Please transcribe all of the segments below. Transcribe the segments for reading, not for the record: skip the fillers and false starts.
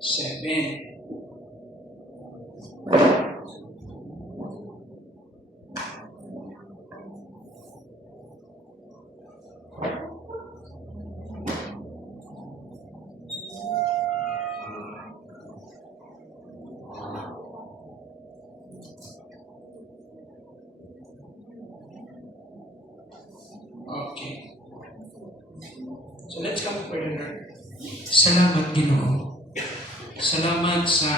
7. Okay. So let's come further. Salamat, Ginoo. Salamat sa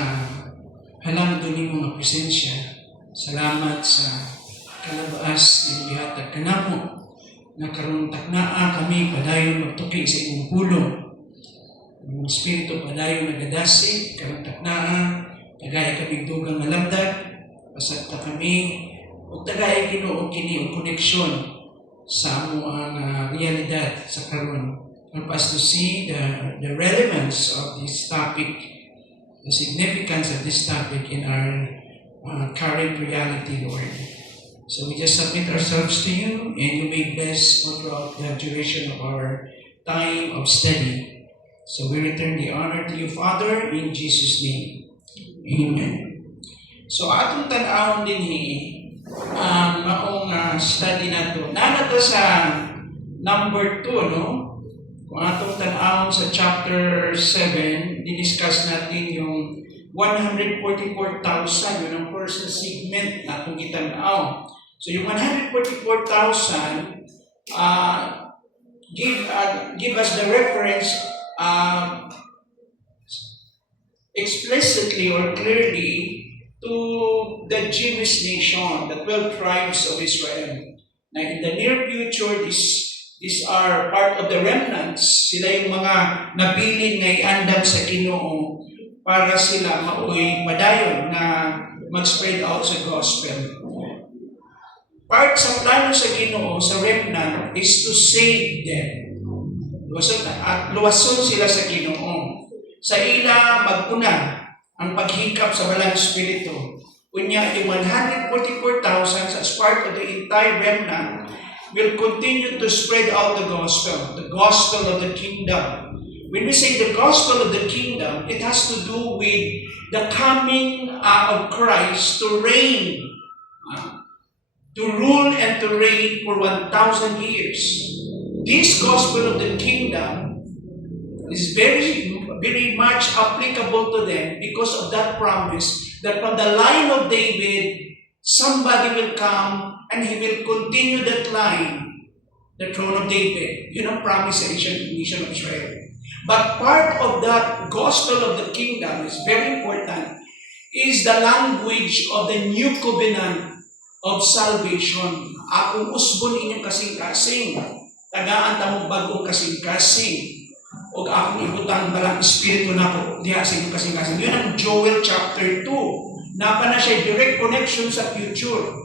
halangdo ni mga presensya. Salamat sa kalabaas ng bihatag kanamo na karon taknaa kami padayon magtuki sa imong pulong. Ang Espiritu padayon nagadasi karon taknaa tagay kami dugang malamdag pasagta kami ug tagay Ginoo kini og koneksyon sa amuang realidad sa karon. Help us to see the relevance of this topic, the significance of this topic in our current reality, Lord. So we just submit ourselves to you, and you may bless all throughout the duration of our time of study. So we return the honor to you, Father, in Jesus' name. Amen. So atong tan-awon din maong study na to. Nana to sa number 2, no? Kung atong tan-awon sa chapter 7, diniscuss natin yung 144,000, yun ang first na segment na atong gitan-aw. So yung 144,000, give us the reference explicitly or clearly to the Jewish nation, the 12 tribes of Israel. Now in the near future, these are part of the remnants. Sila yung mga nabilin na iandam sa Ginoo para sila mauwi padayon na mag-spread out sa gospel. Part sa plano sa Ginoo sa remnant is to save them. Luwason sila sa Ginoo. Sa ila magpuna ang paghikap sa balang espiritu. Unya, yung 144,000 as part of the entire remnant will continue to spread out the gospel of the kingdom. When we say the gospel of the kingdom, it has to do with the coming of Christ to reign, to rule and to reign for 1,000 years. This gospel of the kingdom is very much applicable to them because of that promise that from the line of David, somebody will come and he will continue that line, the throne of David. Yun ang promise sa nation of Israel. But part of that gospel of the kingdom is very important, is the language of the new covenant of salvation. Akong usbon inyong kasing-kasing, tagaan tamong bagong kasing-kasing, o akong ibutang balang espiritu na po diha sa inyong kasing-kasing. Yun ang Joel chapter 2. Napa na siya direct connection sa future,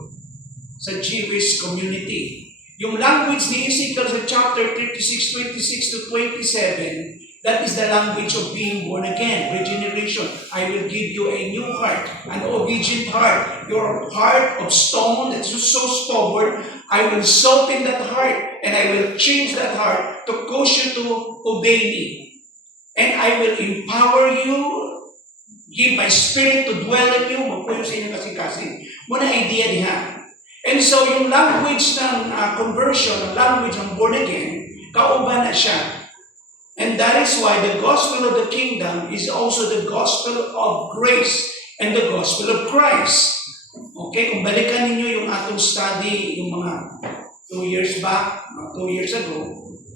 sa Jewish community. Yung language ni Ezekiel sa chapter 36, 26 to 27, that is the language of being born again, regeneration. I will give you a new heart, an obedient heart. Your heart of stone that is so stubborn, I will soften that heart, and I will change that heart to cause you to obey me. And I will empower you, give my spirit to dwell in you, magpuyo sa inyong kasing-kasing. Muna idea diha. And so yung language ng conversion, ang language ng born again, kauban na siya. And that is why the gospel of the kingdom is also the gospel of grace and the gospel of Christ. Okay, kung balikan ninyo yung atong study, yung mga 2 years back, 2 years ago,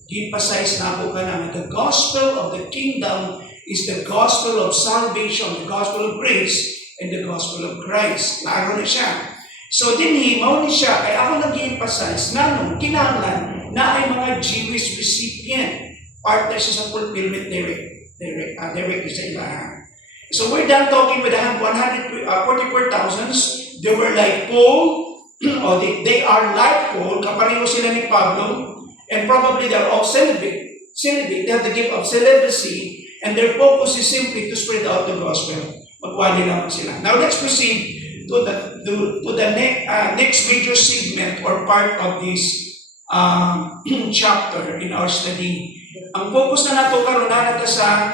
emphasize na po ka namin, the gospel of the kingdom is the gospel of salvation, the gospel of grace, and the gospel of Christ. Klaro na siya. So din mao ni siya, ay ako nag-emphasize na nung kinahanglan na ay mga Jewish recipient, partner siya sa fulfillment direct sa ilahan. So we're done talking with the 144,000. They were like Paul, or they are like Paul, kapareho sila ni Pablo, and probably they're all celibate. They have the gift of celibacy, and their focus is simply to spread out the gospel. Magwali lang sila. Now let's proceed to the next major segment or part of this chapter in our study. Ang focus na nato karon na sa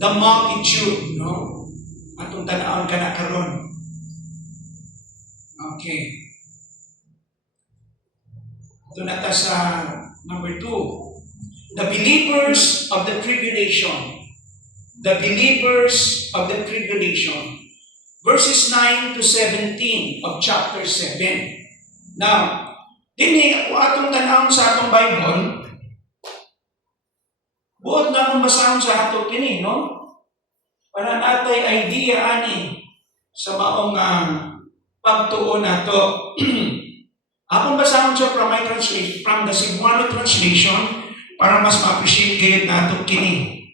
the multitude, no? Atong tanawon ka na karon. Okay. Ito na ta sa number 2. The believers of the tribulation. The believers of the tribulation. Verses 9 to 17 of chapter 7. Now, kung atong tanawon sa atong Bible, buot na akong basahon sa ato kini, no? Para natay idea ani sa maong pagtuon nato. Akong basahon sa from my translation, from the Cebuano translation, para mas ma-appreciate kayo nato kini.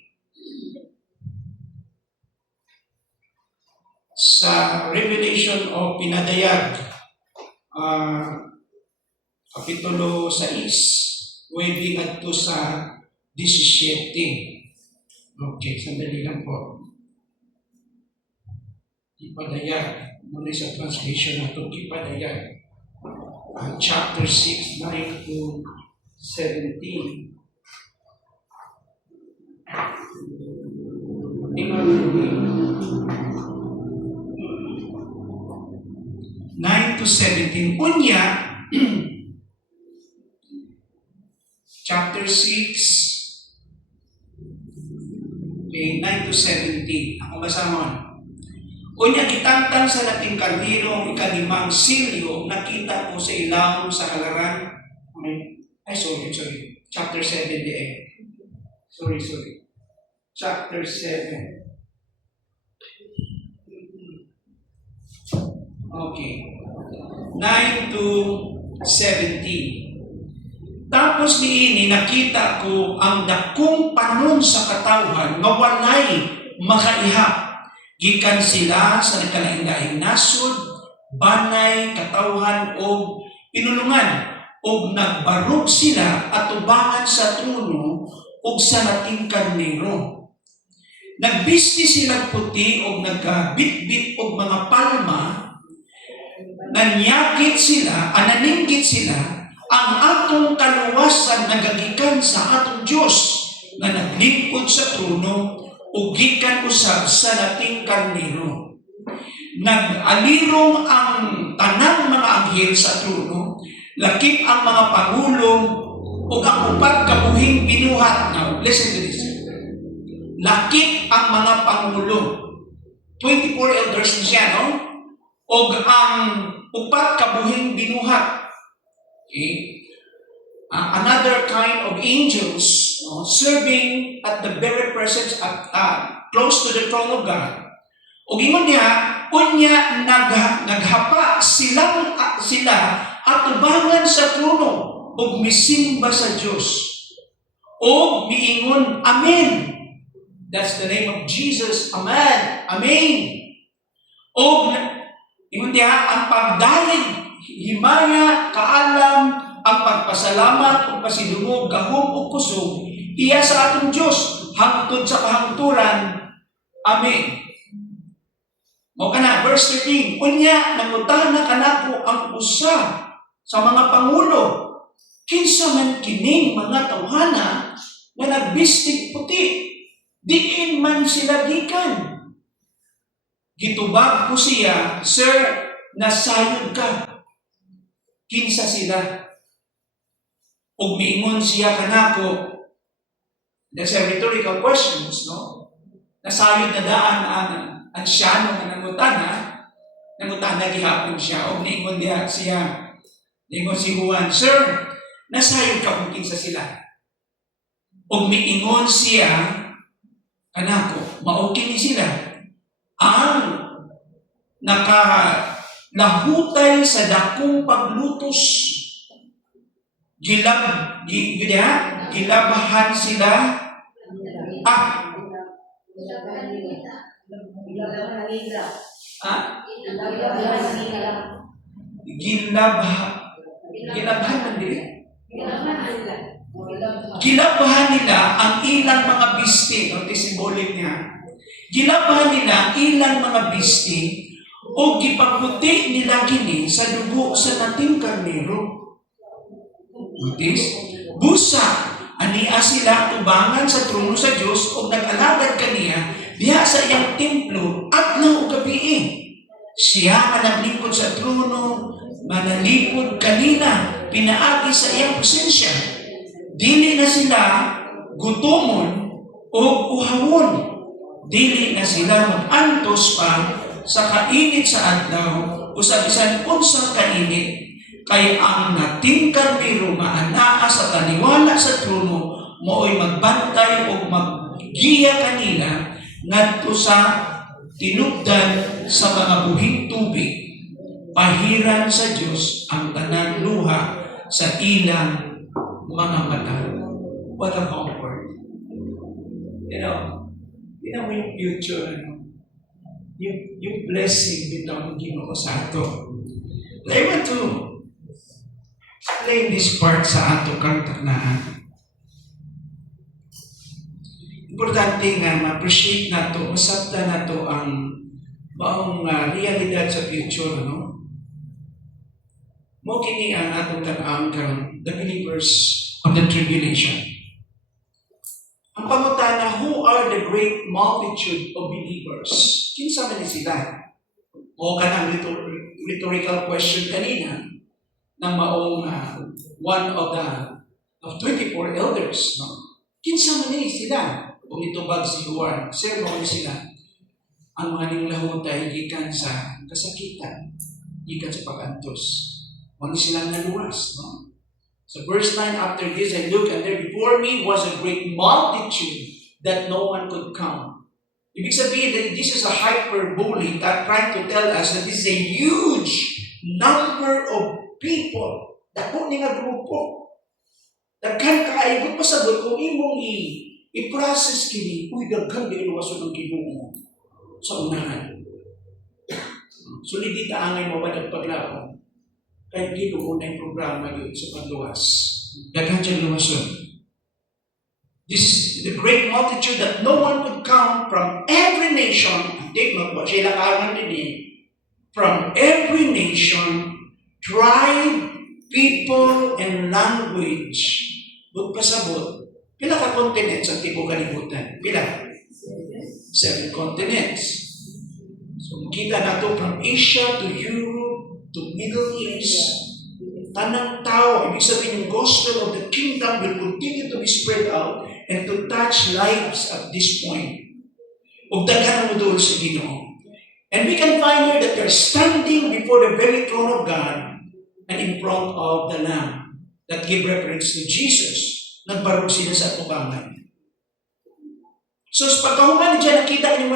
Sa Revelation o Pinadayag, Kapitulo 6, pwede adto sa 17. Okay, sandali lang po. Ipadayag. Muna sa translation na ito, Ipadayag. Chapter 6, 9 to 17. Tingnan mo 9 to 17. Unya, chapter 6, okay, 9 to 17. Ako basamon. Unya, kitangtang sa lating karnirong ikanimang silyo, nakita ko sa ilawom sa halaran. Sorry. Chapter 7 Sorry. Chapter 7. Okay. 9 to 17. Tapos niini nakita ko ang dakong panon sa katawan nga walay makaihap. Gikan sila sa nakalain-laing nasod, banay, katawhan o pinulungan o nagbarog sila at ubangan sa trono o sa lating karnero. Nagbisti sila puti o nagbitbit o mga palma, nanyakit sila, ananinggit sila, ang atong kaluwasan nagagikan sa atong Diyos na naglingkod sa trono o gikan usab sa lating karnero. Nag-alirong ang tanang mga anghel sa trono, lakip ang mga pangulo o ang upat kabuhing binuhat. Now, listen to this. Lakip ang mga pangulo. 24 elders na siya, no? O ang upat kabuhing binuhat. Okay? Another kind of angels, no, serving at the very presence of close to the throne of God. O gingon niya, unya naghapa sila at ubangan sa trono o misimba sa Diyos. O miingon, Amen. That's the name of Jesus. Amen. Amen. O ingon niya, ang pagdalig, himaya, kaalam, ang pagpasalamat o pasidungog, gahom o kusog, iya sa atong Diyos, hangtod sa kahangturan. Amen. O kana, verse 13, unya, nangutahan na kanako ang usa sa mga pangulo, kinsa man kining mga tawhana na nagbistig puti, diin man sila gikan. Gitubag ko siya, Sir, nasayod ka. Kinsa sila? Ug miingon siya kanako, that's a rhetorical questions, no? Nasayod na daan ang ansyano na nangutana gihapon siya. Ug niingon diha siya, niingon si Juan, Sir, nasayod ka kung kinsa sila. Ug miingon siya kanako, mao kini sila ang nakalahutay sa dakong paglutos. Gilabahan sila gilabahan nila ang ilang mga bisti. Ito symbolic niya. Gilabahan nila ang ilang mga bisti o gipagputi nila kini sa dugo sa nating karnero. Notice, busa, ania sila tubangan sa trono sa Diyos o nag-alagad kaniya Diha sa iyang templo, adlaw ug gabi. Siya naglipod sa trono, manalipod kanina, pinaagi sa iyang presensya. Dili na sila gutomon o uhawon. Dili na sila mag-antos pa sa kainit sa adlaw o sa bisan unsang kainit. Kay ang natingkar biro maanaa sa taniwala sa trono mooy magbantay o maggiya kanila ngadto sa tinubdan sa mga buhing tubig. Pahiran sa Diyos ang tanang luha sa ilang mga mata. What a comfort. You know yung future, yung blessing bitaw ng Ginoo sa ato. I want to play this part sa ato kang tagnaan. Importante nga ma-appreciate nato, masabta nato ang maong realidad sa future, no? Mo kini ang atong tan-awon karon, the believers of the tribulation. Ang pangutana, who are the great multitude of believers? Kinsa man ni sila? O kanang rhetorical question kanina ng maong one of 24 elders, no? Kinsa man ni sila? Kung itubag si Juan, sir mo sila. Ang mga ninglahutay gikan sa kasakitan, gikan sa pag-antos. Wala silang naluwas, no? So verse 9, after this I looked, and there before me was a great multitude that no one could count. Ibig sabihin that this is a hyperbole that trying to tell us that this is a huge number of people. Dako ni nga grupo. Daghan kaayo pasabot kung imong i-process kini, uy, daghan di iluwason ng Ginoo sa unahan. Sulit dita angay mo ba paglaon? Kaya Ginoo na yung programa yun sa pagluwas. Daghan dyan luwason. This is the great multitude that no one could count from every nation. Take note, what siya lakaran din eh. From every nation, tribe, people, and language. Magpasabot. Pila ka continents ang tipo kalibutan? Pila? 7 continents. So, makita na ito from Asia to Europe to Middle East. Tanang tao, ibig sabihin yung gospel of the kingdom will continue to be spread out and to touch lives at this point. Ug daghan mo doon sa Ginoo. And we can find here that they're standing before the very throne of God and in front of the Lamb that give reference to Jesus. Nagbarog sila sa tubangan. So, sa pagkahuman niya, nakita niya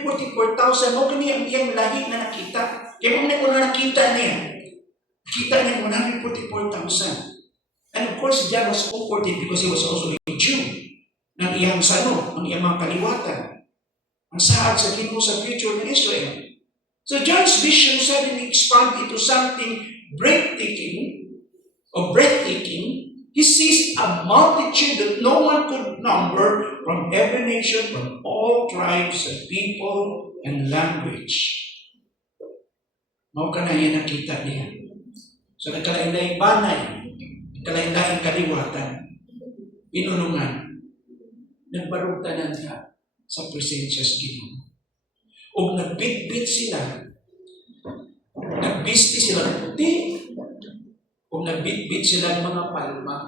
144,000. O kani ang iyang lahi na nakita. Kaya kung na nakita niya, nakita niya 144,000. And of course, John was comforted because he was also a Jew. Ng iyang sano, ng iyang mga kaliwatan. Ang saad sa Ginoo sa future ng Israel. So, John's vision suddenly expanded into something breathtaking. He sees a multitude that no one could number from every nation, from all tribes and people and language. Mao ka na yan nakita niya. So nagkalain-laing banay, nagkalain-laing kaliwatan, pinulungan, nagbarugtanan ka sa presensya sa Ginoo. O nagbitbit sila, nagbisti sila ng puti, kung nagbitbit sila ng mga palma,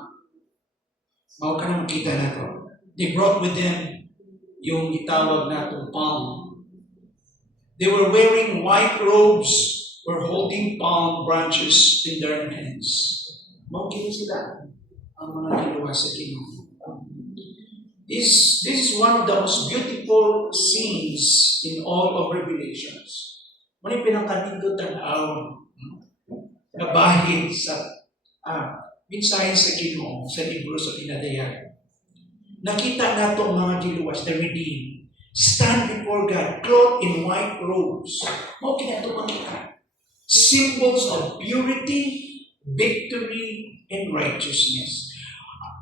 mao ka na makita na to. They brought with them yung itawag na itong palm. They were wearing white robes or holding palm branches in their hands. Mao kini sila ang mga kiluwas sa Ginoo. This is one of the most beautiful scenes in all of Revelations. Muna pinakandindot ang nabahin sa mensahe sa Ginoo sa libro sa Pinadayan. Nakita nato ang mga kiluwas, the redeemed, stand before God, clothed in white robes. Mao kinato makita. Symbols of purity, victory, and righteousness.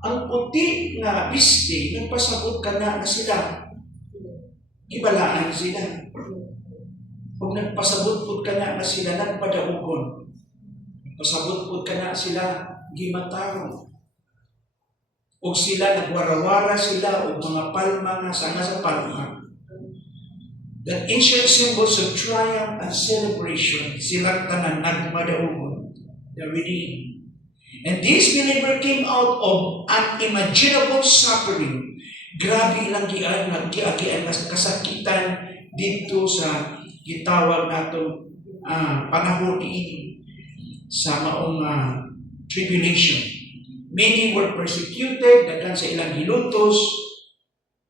Ang puti na biste, nagpasabot ka na sila. Gibalaan sila. Kung nagpasabot po ka na sila, nagpadahugon. Pasabot po ka na sila, gimataro. O sila, nagwarawara sila, o mga palma nga, sana sa palma. that ancient symbols of triumph and celebration, silang tanan nagmadaugon, the redeemed. And this believer came out of unimaginable suffering. Grabe ilang giagian kasakitan dito sa gitawag natong panahon ini sa maong tribulation. Many were persecuted, daghan sa ilang gilutos,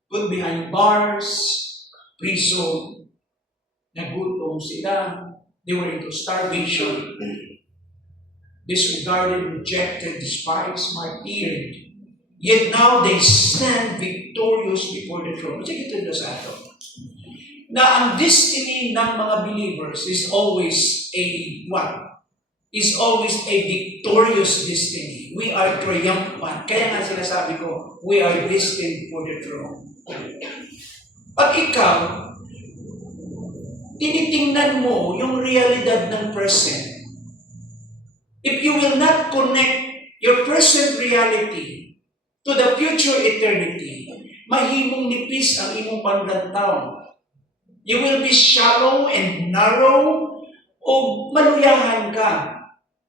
put behind bars, prison, nagutom sila, they were into starvation, disregarded, rejected, despised, martyred. Yet now they stand victorious before the throne. Sige ito na sa ato. Na ang destiny ng mga believers is always a what? Is always a victorious destiny. We are triumphant. Kaya nga sinasabi ko, we are destined for the throne. Pag ikaw, tinitingnan mo yung realidad ng present, if you will not connect your present reality to the future eternity, mahimong nipis ang imong panlantaw. You will be shallow and narrow o maluyahan ka.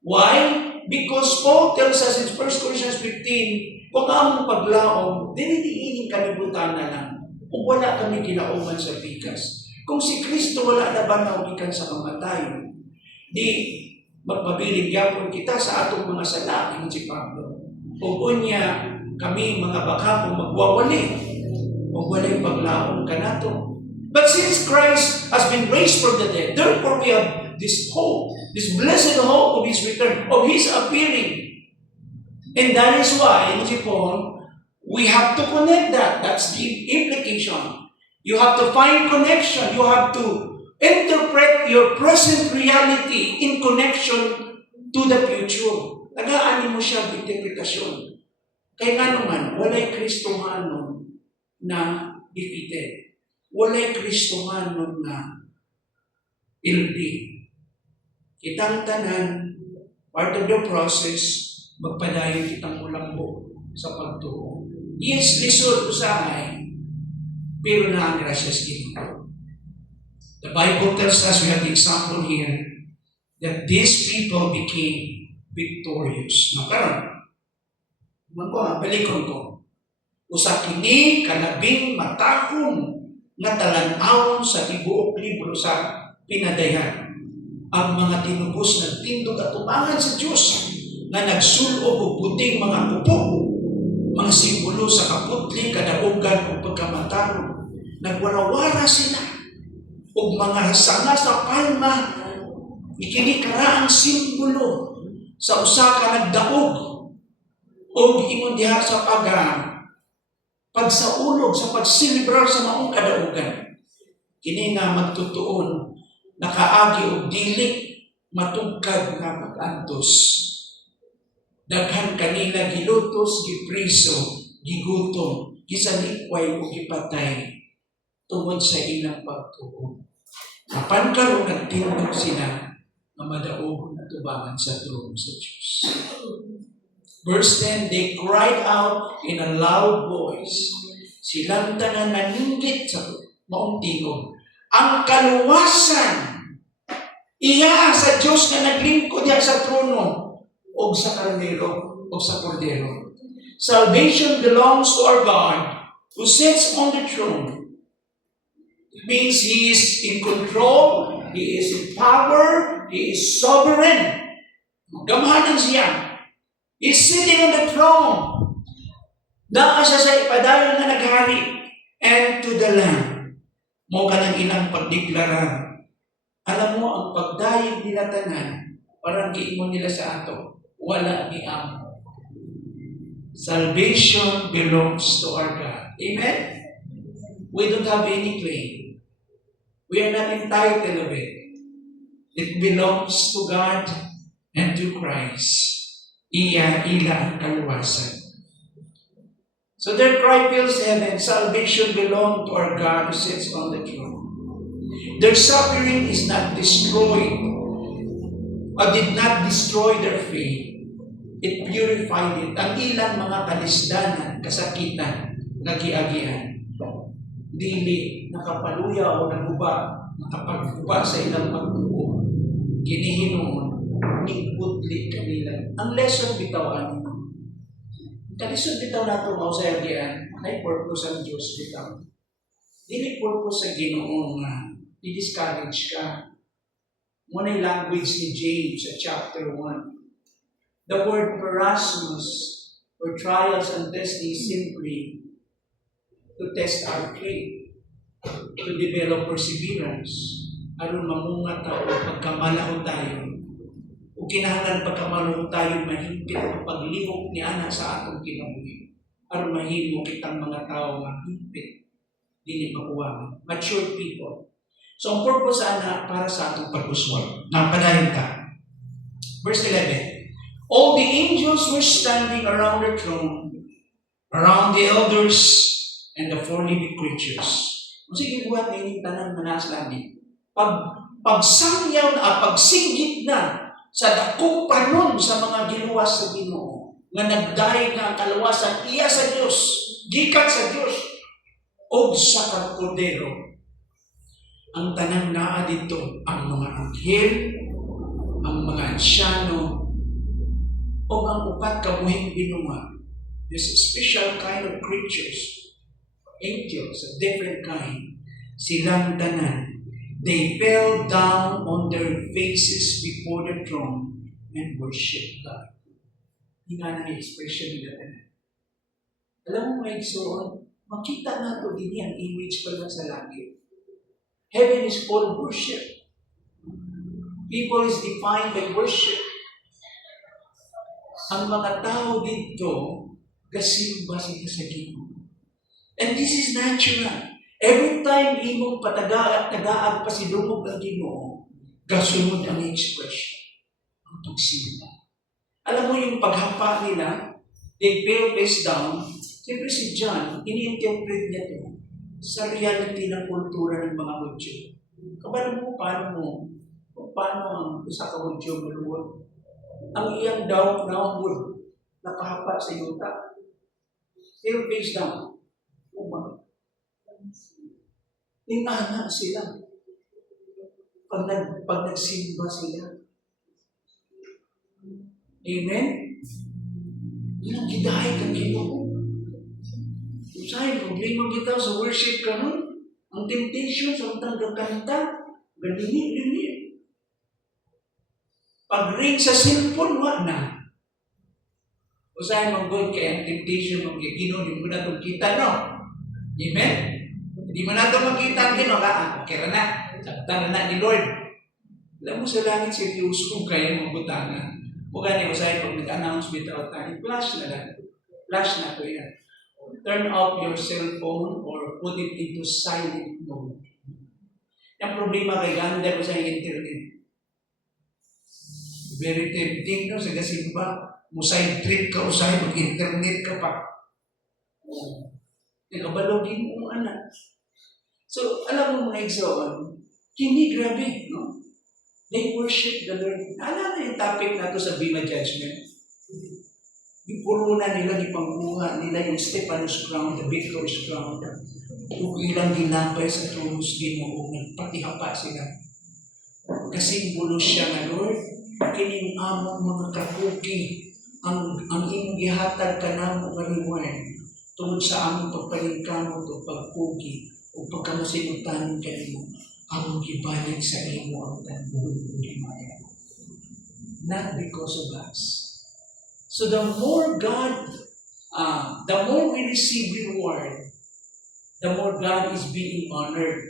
Why? Because Paul tells us in 1 Corinthians 15, kung among paglaom, dinidiinin kalibutan na lang. Kung wala kami kinauman sa bigas. Kung si Kristo wala na ba naulikan sa kamatayon, di magpabiling yapon kita sa atong mga sala, ingon si Pablo. O unya, kami mga baka kung magwawali, o walay paglaom ka na to. But since Christ has been raised from the dead, therefore we have this hope, this blessed hope of His return, of His appearing. And that is why, si Paul, we have to connect that. That's the implication. You have to find connection. You have to interpret your present reality in connection to the future. Nagaani mo siya ang interpretasyon. Kaya nga naman, walay Kristohanon na defeated. Walay Kristohanon na ildi. Kitang tanan, part of the process, magpadayon kitang ulambo sa pagtuo. Yes, lisod usahay, pero na ang gracias dito. The Bible tells us, we have the example here, that these people became victorious. Now, karon, balikon ko. Usa kini kanabing matahong nga talan-awon sa tibuok libro sa pinadayan. Ang mga tinubos na tindog at tumangan sa Diyos na nagsulog o puting mga pupo, mga simbolo sa kaputli, kadaugan o pagkamataro. Nagwarawara sila o mga sanga sa palma, ikinikaraang simbolo sa usa ka nagdaog o ingon diha sa pagsaulog sa pagsilibrar sa maong kadaugan. Kini nga magtutuon nakaagi og dili matugkad nga pag-antos. Daghan kanila gilutos, gipriso, gigutom, gisalikway o gipatay tungod sa ilang pagtuon. Apan karon nagtindog sila nga madaog na tubangan sa trono sa Diyos. Verse 10, they cried out in a loud voice. Silang tanan naninggit sa maong tingog. Ang kaluwasan, iya sa Diyos na naglingkod diya sa trono o sa karnero o sa kordero. Salvation belongs to our God who sits on the throne. It means He is in control, He is in power, He is sovereign. Gamahanan siya. He's sitting on the throne. Naa siya sa ipadayon na naghari and to the Lamb. Mo ka ng ilang pagdeklara. Alam mo, ang pagdayeg nila tanan, parang giingon nila sa ato, wala ni amo. Salvation belongs to our God. Amen? We don't have any claim. We are not entitled of it. It belongs to God and to Christ. Ila ang kaluwasan. So their cry fills heaven. Salvation belongs to our God who sits on the throne. Their suffering is not destroyed, or did not destroy their faith. It purified it. Ang ilang mga kalisdanan, kasakitan, nagiagian, dili nakapaluya o naguba, nakapagguba sa ilang pagtuo, kinihinuon, ningkutli kanila. Ang lesson bitaw ano? Kalisod bitaw nato mao sa yagian, ay purpose ang Diyos bitaw. Dili purpose sa Ginoo nga i-discourage ka. Muna yung language ni James sa chapter 1. The word parasmus, or trials and testing, simply to test our faith, to develop perseverance, aron mamunga tayo, pagkamalaho tayo, o kinahanglan pagkamalaho tayo, mahigpit ang paglihok ni Ana sa atong kinabuhi, aron mahimo kitang mga tao mahigpit, dili makuha, mature people. So, ang purpose ana para sa atong pag-uswag. Napadayon ta. Verse 11. All the angels were standing around the throne, around the elders, and the four living creatures. Sige, buhat na ining tanan manas langit. Pagsangyaw na, pagsinggit na sa dakong panon sa mga giluwas sa Ginoo, nga nagdaig na ang kalawasan iya sa Dios, gikan sa Dios, o sa Kordero. Ang tanang naa dito, ang mga anghel, ang mga ansyano, o ang upat kabuhing binunga. This special kind of creatures, angels, a different kind, silang tanan. They fell down on their faces before the throne and worship God. Hindi nga na expression nila tanan. Alam mo mga igsoon, makita nato din yan, image pa lang sa langit. Heaven is full of worship. People is defined by worship. Ang mga tao dito, kasimba sila sa Ginoo. And this is natural. Every time imong tagaan pa si dumog ang Ginoo, kasunod ang expression, ang pagsimba. Alam mo yung paghapa nila, they fell face down. Siyempre si John, ini-interpret niya ito sa reality ng kultura ng mga Hudyo. Kabalo mo, paano ang isa ka Hudyo maluwag? Ang iyang downward, nakahapa sa yuta. Still face down. Ingana sila. Pag nagsimba sila. Amen? Yan ang gidahay kang Ginoo. Usahay, problema kita sa worship ka nun. Ang temptation sa utang kanta, ganini. Pag-ring sa cellphone, wala na. Usahay mong God kaya ang temptation mong Ginoo, di mo na itong kita, no? Amen? Di mo na itong makita ang Ginoo, kaya na, sakta na ni Lord. Alam mo sa langit, seryoso kung kaya mong butangan. O gani, usahay pag nag-announce without time, flash na lang. Flash na ito yan. Turn off your cell phone or put it into silent mode. Yung problema kay ganda ko sa internet. Very tempting, no? Sa gasimba, musay trip ka, usay, mag-internet ka pa. Nakabalogin mo anak. So, alam mo mga igsoon, hindi grabe, no? They worship the Lord. Alala yung topic na ito sa Bima Judgment. Yung corona nila, ipangkuha nila yung Stephanos Crown, the Victor's Crown. Kung ilang ginapay sa trunos Ginoo, nagpatihapa sila. Kasimbolo siya nga, Lord, kining among mga kapuki, ang imong gihatag ka na mo nga reward, tungod sa among pagpalingkamot o pagpugi, o pagkamusinutanin ka nimo, among gibalik sa imo ang tanbuhon o himaya. Not because of us. So the more we receive reward, the more God is being honored.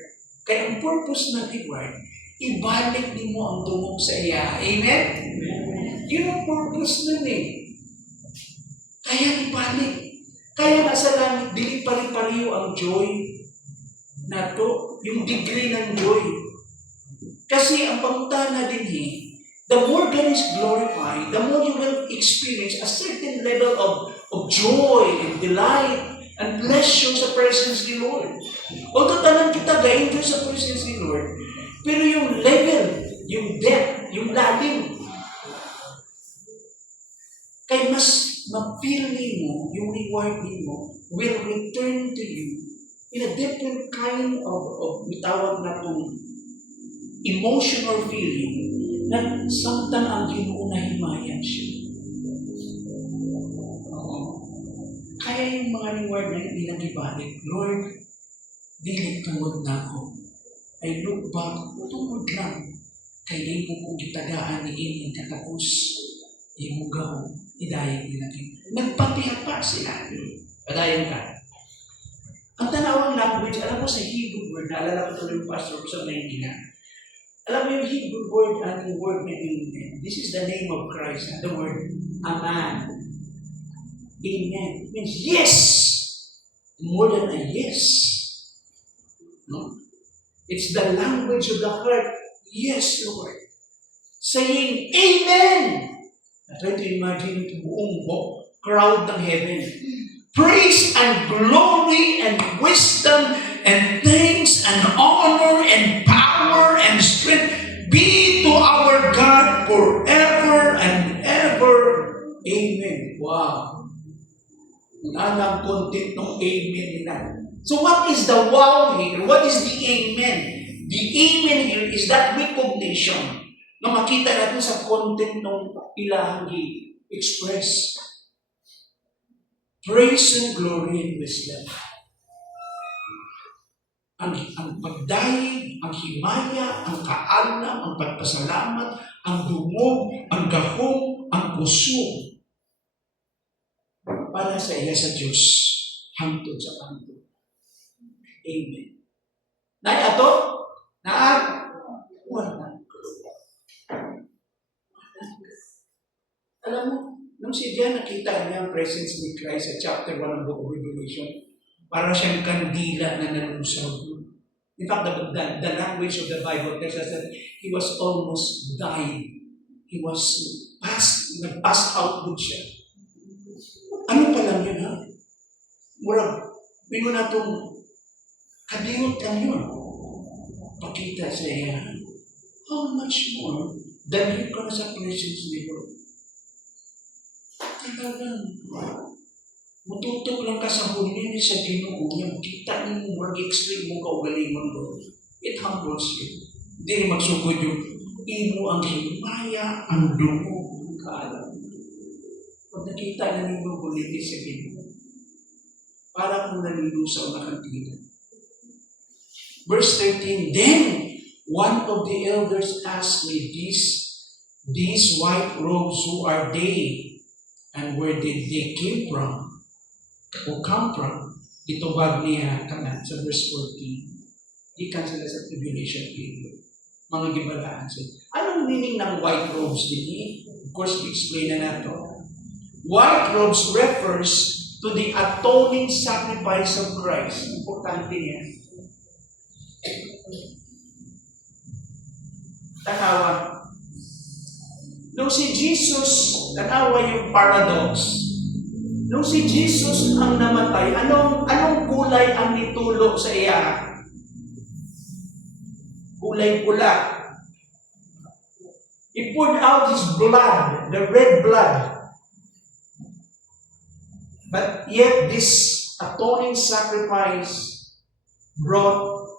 Kaya ang purpose ng reward, ibalik mo ang dungog sa iya. Amen? Yun ang purpose nun eh. Kaya ibalik. Kaya nga sa langit, dili pari-pariyo ang joy na to, yung degree ng joy. Kasi ang pangutana din the more God is glorified, the more you will experience a certain level of joy and delight and pleasure sa presence ni Lord. Although tanan kita ga-enjoy sa presence ni Lord, pero yung level, yung depth, yung lalim, mas ma-feel mo, yung reward mo will return to you in a different kind of mitawag na itong emotional feeling na samtang ang Ginoo na himayan siya. Oo. Kaya yung mga reward na hindi nang ibalik, Lord, dili tungod na ako. I look back, tungod lang. Kaya imo kong gitagaan ni Imin katapos, imo gawin, idayang nilagay. Nagpatihapa sila. Padayan ka. Ang tanawang language, alam mo sa Hebrew word, naalala ko tuloy yung pastor ko sa Maynila. Alam mo yung Hebrew word at yung word na Amen. This is the name of Christ, the word Amen. Amen. It means yes. More than a yes. No? It's the language of the heart. Yes, Lord. Saying Amen. Try to imagine ito buong crowd ng heaven. Praise and glory and wisdom and thanks and honor and power and strength be to our God forever and ever. Amen. Wow. Anong content ng amen nila. So what is the wow here? What is the amen? The amen here is that recognition na makita natin sa content ng ilahang express. Praise and glory and wisdom. Ang pagdayeg, ang himaya, ang kaalam, ang pagpasalamat, ang dumog, ang gahom, ang kusog para sa iya sa Diyos hangtod sa hangtod. Amen. Nay ato, wala. Alam mo, nung si Diyan nakita niya ang presence ni Christ sa chapter 1 ng Book of Revelation, para siyang kandila na nalusaw. In fact, the language of the Bible tells us that he was almost dying. He was nag-pass out good siya. Ano pa lang yun, ha? Murag, pino na itong kadiyot lang yun. Pakita sa iya, how much more dahil ka na sa presence ni Lord. Talagang, mututok lang ka sa huli sa Ginoo niya, kita niyo mo, mag-explain mo kaugalingon mo. It humbles you. Hindi rin magsugod yung imo ang himaya, ang dugo, ang kaalam. Pag nakita na niyo mo huli sa Ginoo, para kung nanilusaw na kantina. Verse 13, then one of the elders asked me, these white robes, who are they? And where did they came from? O come from? Itubag niya kanan sa verse 14. Ikan sila sa tribulation period. Mga gibalaan sila. Anong meaning ng white robes din? Of course, explain na nato. White robes refers to the atoning sacrifice of Christ. Importante niya. Tanawa. Nung si Jesus, tanawa yung paradox. Nung si Jesus ang namatay, anong kulay ang nitulo sa iya? Kulay pula. He poured out his blood, the red blood. But yet this atoning sacrifice brought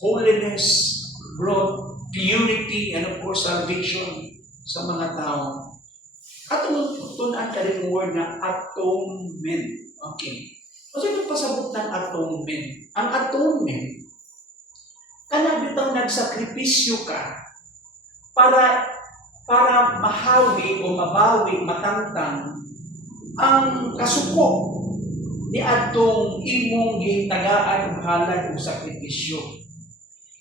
holiness, brought purity, and of course salvation sa mga tao. At tunan ka rin yung word na atonement. Okay. Kasi nagpasabot ng atonement. Ang atonement, kanabitang nagsakripisyo ka para mahawi o mabawi, matangtang ang kasuko ni atong imong gitagaan o halad o sakripisyo.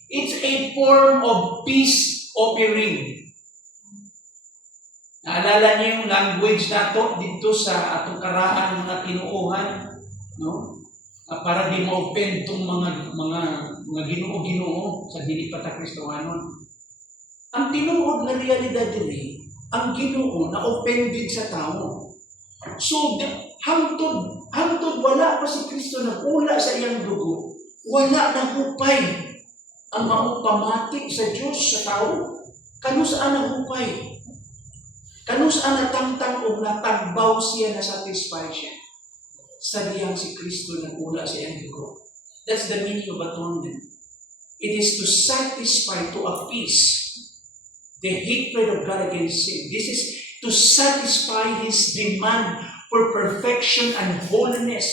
It's a form of peace offering. Naalala niyo yung language nato dito sa atong karaan mga tinuohan, no? Para di ma-offend tong mga Ginoo sa dili pa ta Kristohanon. Ang tinuod na realidad din ang Ginoo na offended sa tao. So hangtod wala pa si Kristo na ula sa iyang dugo, wala na hupay ang maupamati sa Diyos sa tao. Kano saan ang hupay? Kano saan natangtang o natagbaw siya na satisfy siya? Sa diyang si Kristo na ula sa iyang dugo. That's the meaning of atonement. It is to satisfy, to appease the hatred of God against sin. This is to satisfy His demand for perfection and holiness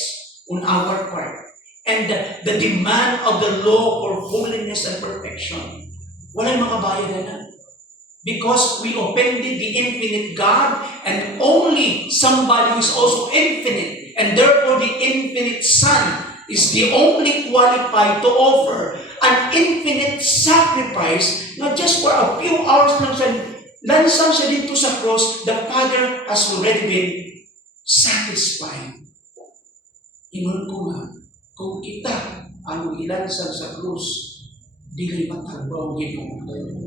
on our part. And the demand of the law for holiness and perfection. Walang makabayad na. Because we offended the infinite God, and only somebody who is also infinite, and therefore the infinite Son is the only qualified to offer an infinite sacrifice, not just for a few hours lang siya, lansang siya dito sa cross, the Father has already been satisfied. Ingon ko nga, kung kita ang ilansang sa cross, dili matagbaw Ginoo,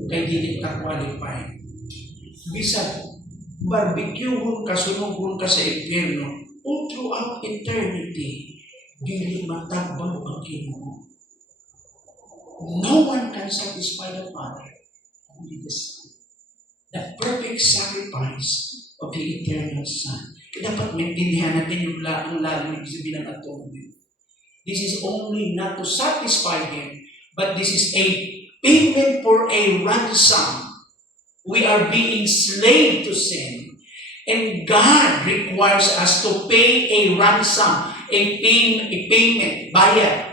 kay dili ka qualified. Bisag barbecuehon ka, sunugon ka sa impyerno, all throughout eternity, dili matagbaw ang Ginoo. No one can satisfy the Father, only the Son. The perfect sacrifice of the eternal Son. Kaya dapat maintindihan natin yung lalim ibig sabihin ng atonement. This is only not to satisfy Him, but this is a payment for a ransom. We are being slave to sin. And God requires us to pay a ransom, a payment, bayad.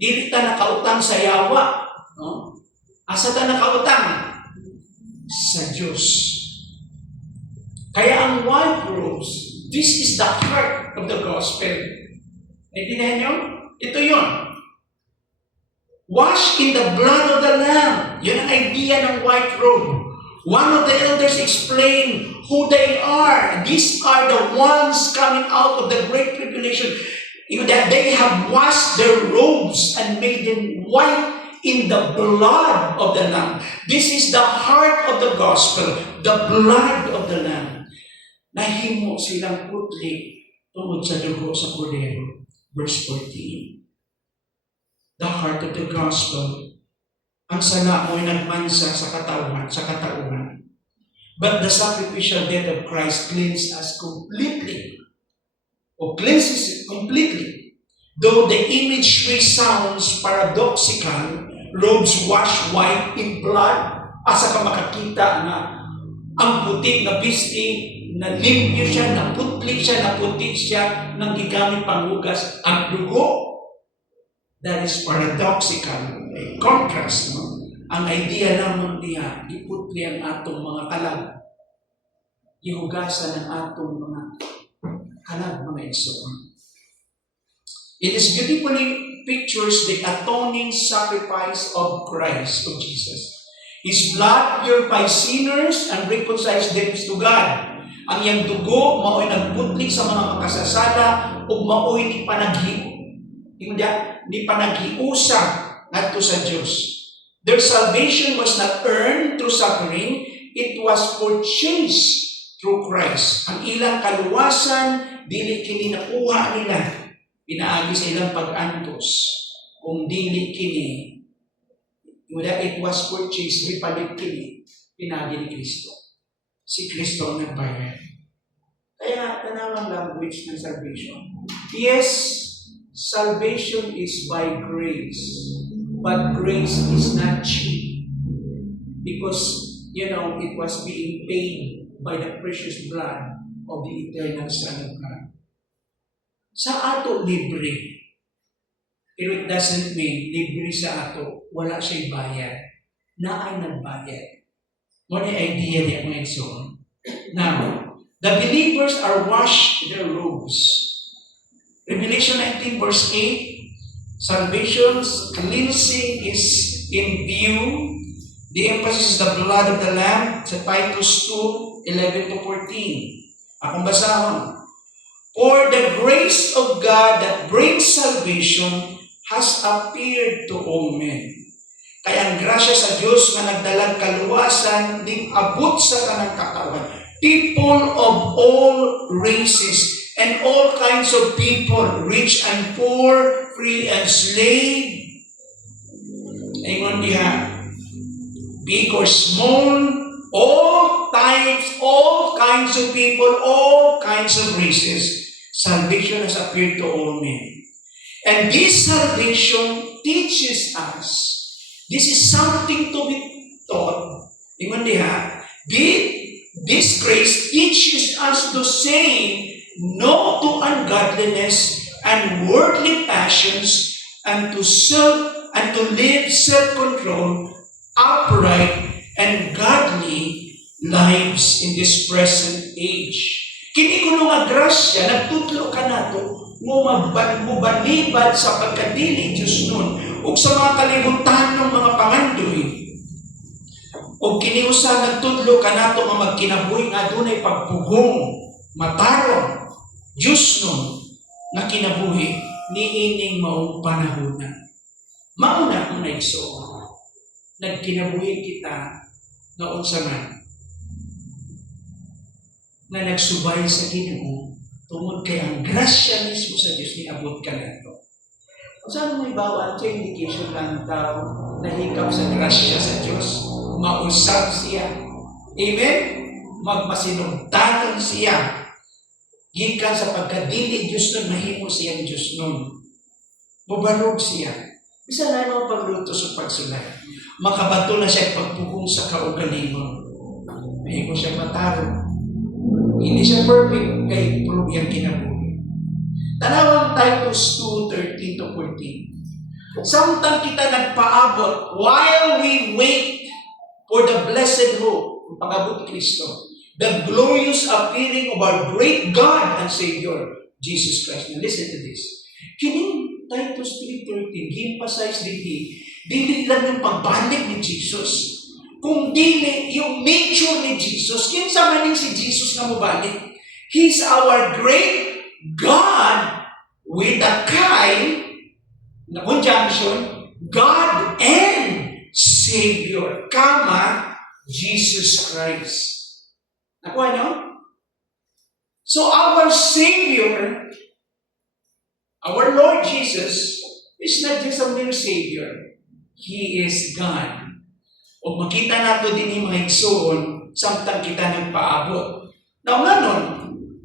Dili ta nakautang sa yawa. No? Asa ta nakautang? Sa Diyos. Kaya ang white robes, this is the heart of the gospel. Naintindihan nyo? Ito yun. Wash in the blood of the Lamb. Yun ang idea ng white robe. One of the elders explained who they are. These are the ones coming out of the great tribulation. That they have washed their robes and made them white in the blood of the Lamb. This is the heart of the gospel, the blood of the Lamb. Nahimo silang putli tungod sa dugo sa Kordero. Verse 14. The heart of the gospel. Ang sala mo'y nagmansa sa katauhan. But the sacrificial death of Christ cleansed us completely. Or cleanses it completely. Though the imagery sounds paradoxical, robes washed white in blood, asa ka makakita na ang puti na bisti, na limpyo siya, na putli siya, na puti siya, nang gigamit panghugas ang dugo. That is paradoxical, a contrast. No? Ang idea naman niya, iputli ang atong mga kalag. Ihugasan ang atong mga kalag, mga igsoon. It is beautifully pictures the atoning sacrifice of Christ, of Jesus. His blood purifies sinners and reconciles them to God. Ang iyang dugo, mao'y nagputli sa mga makasasala o mao'y ni panaghiusap ngadto sa Diyos. Their salvation was not earned through suffering, it was purchased through Christ. Ang ilang kaluwasan, dili kini nakuha nila, pinaagi sa ilang pag-antos. Kung dili kini, it was purchased, ripalit kini, pinaagi ni Kristo. Si Kristo ang nagbayad. Kaya, tanawang language ng salvation. Yes, salvation is by grace, but grace is not cheap. Because, it was being paid by the precious blood of the eternal Son of God. Sa ato, libre. Pero it doesn't mean libre sa ato, wala siya'y bayad. Na ay nagbayad. What the idea niya mga igsoon? Now, the believers are washed in their robes. Revelation 19 verse 8, salvation's cleansing is in view. The emphasis is the blood of the Lamb sa Titus 2, 11 to 14. Akong basahon. For the grace of God that brings salvation has appeared to all men. Kaya ang grasya sa Diyos na nagdalang kaluwasan, din abot sa kanang katawan. People of all races and all kinds of people, rich and poor, free and slave. Ingon diha, big or small, all types, all kinds of people, all kinds of races. Salvation has appeared to all men. And this salvation teaches us, this is something to be taught. Ingon diha, this grace teaches us to say no to ungodliness and worldly passions, and to live self-control, upright, and godly lives in this present age. Kini kuno nga grasya, nagtutlo ka nato, mubalibad sa pagkadili Diyos nun, ug sa mga kalibutan ng mga pangandoy, ug kini usa nagtudlo ka nato nga magkinabuhi nga adunay pagpugong, matarong Diyos nun nga kinabuhi niining maong panahona. Mauna mo na igso, nagkinabuhi kita na unsa man na nagsubay sa Ginoo tungod kay ang grasya mismo sa Dios niabot ka nato. Saan may bawal sa indication lang tao nahikap sa grasya sa Diyos, mausap siya. Amen? Magmasinugtanan siya. Gikan sa pagkadili Diyos nun, mahimo siyang Diyos nun. Mubarog siya. Bisa na yung pagluto sa pagsulay. Makabato na siya pagpugong sa kaugalingon. Mahimo siya mataro. Hindi siya perfect kay prove yung kinabuhi. Tanawang Titus 2:13-14. Samtang kita nagpaabot while we wait for the blessed hope, ang pag-abot ni Kristo, the glorious appearing of our great God and Savior, Jesus Christ. Now listen to this. Kining Titus 3:13, emphasize dili lang yung pagbalik ni Jesus. Kung dili yung nature ni Jesus, kinsa man ning si Jesus nga mobalik. He's our great God with a na conjunction, God and Savior, Jesus Christ. Nakuha nyo? So our Savior, our Lord Jesus, is not just a mere Savior. He is God. O makita nato din yung mga igsoon, samtang kita nagpaabot. Now nga nun,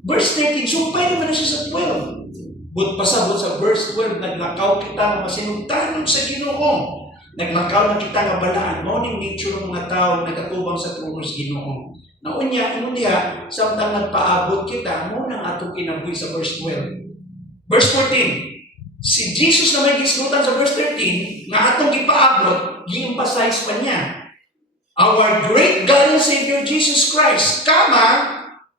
verse 13, sumpay naman na siya sa 12. But pasabot sa verse 12, naglakaw kita na masinugtanon sa Ginoo. Naglakaw na kita nga balaan. Morning nature ng mga tao nagatubang sa trono sa Ginoo. Now unya, ano diha, samtang nagpaabot kita, mo nang atong kinabuhi sa verse 12. Verse 14, si Jesus na may gisgutan sa verse 13, na atong gipaabot, gi-emphasize pa niya. Our great God and Savior Jesus Christ,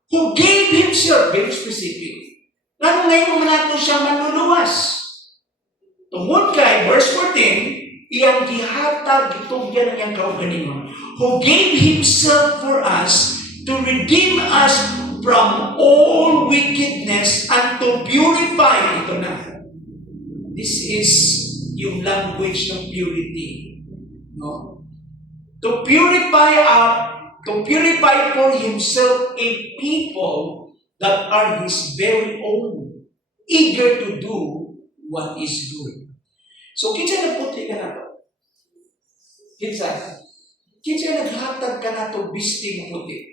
who gave Himself, very specific. Ngayon mo natin siya manluluwas. Tungod kay, verse 14, iyang gihatag itugyan ng iyang kaugalingon, who gave Himself for us to redeem us from all wickedness and to purify. Ito na. This is yung language ng purity. No? To purify for Himself a people that are His very own, eager to do what is good. So, kinsa nagputli ka na to? Kinsa naghatag ka na to bisting puti?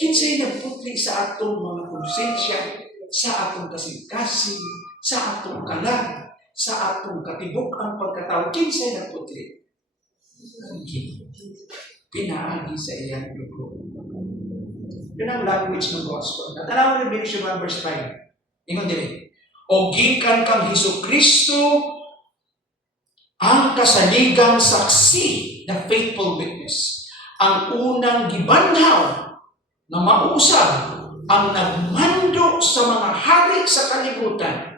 Kinsa nagputli sa atong mga konsensya, sa atong kasing-kasing, sa atong kalag, sa atong katibok ang pagkatao? Kinsa nagputli? Pinaagi sa iyang dugo. Yun ang language ng gospel. Natanaw mo rin siya verse 5. Ingon din. O gikan kang Jesucristo ang kasaligang saksi, the faithful witness, ang unang gibanhaw na mausap, ang nagmando sa mga hari sa kalibutan.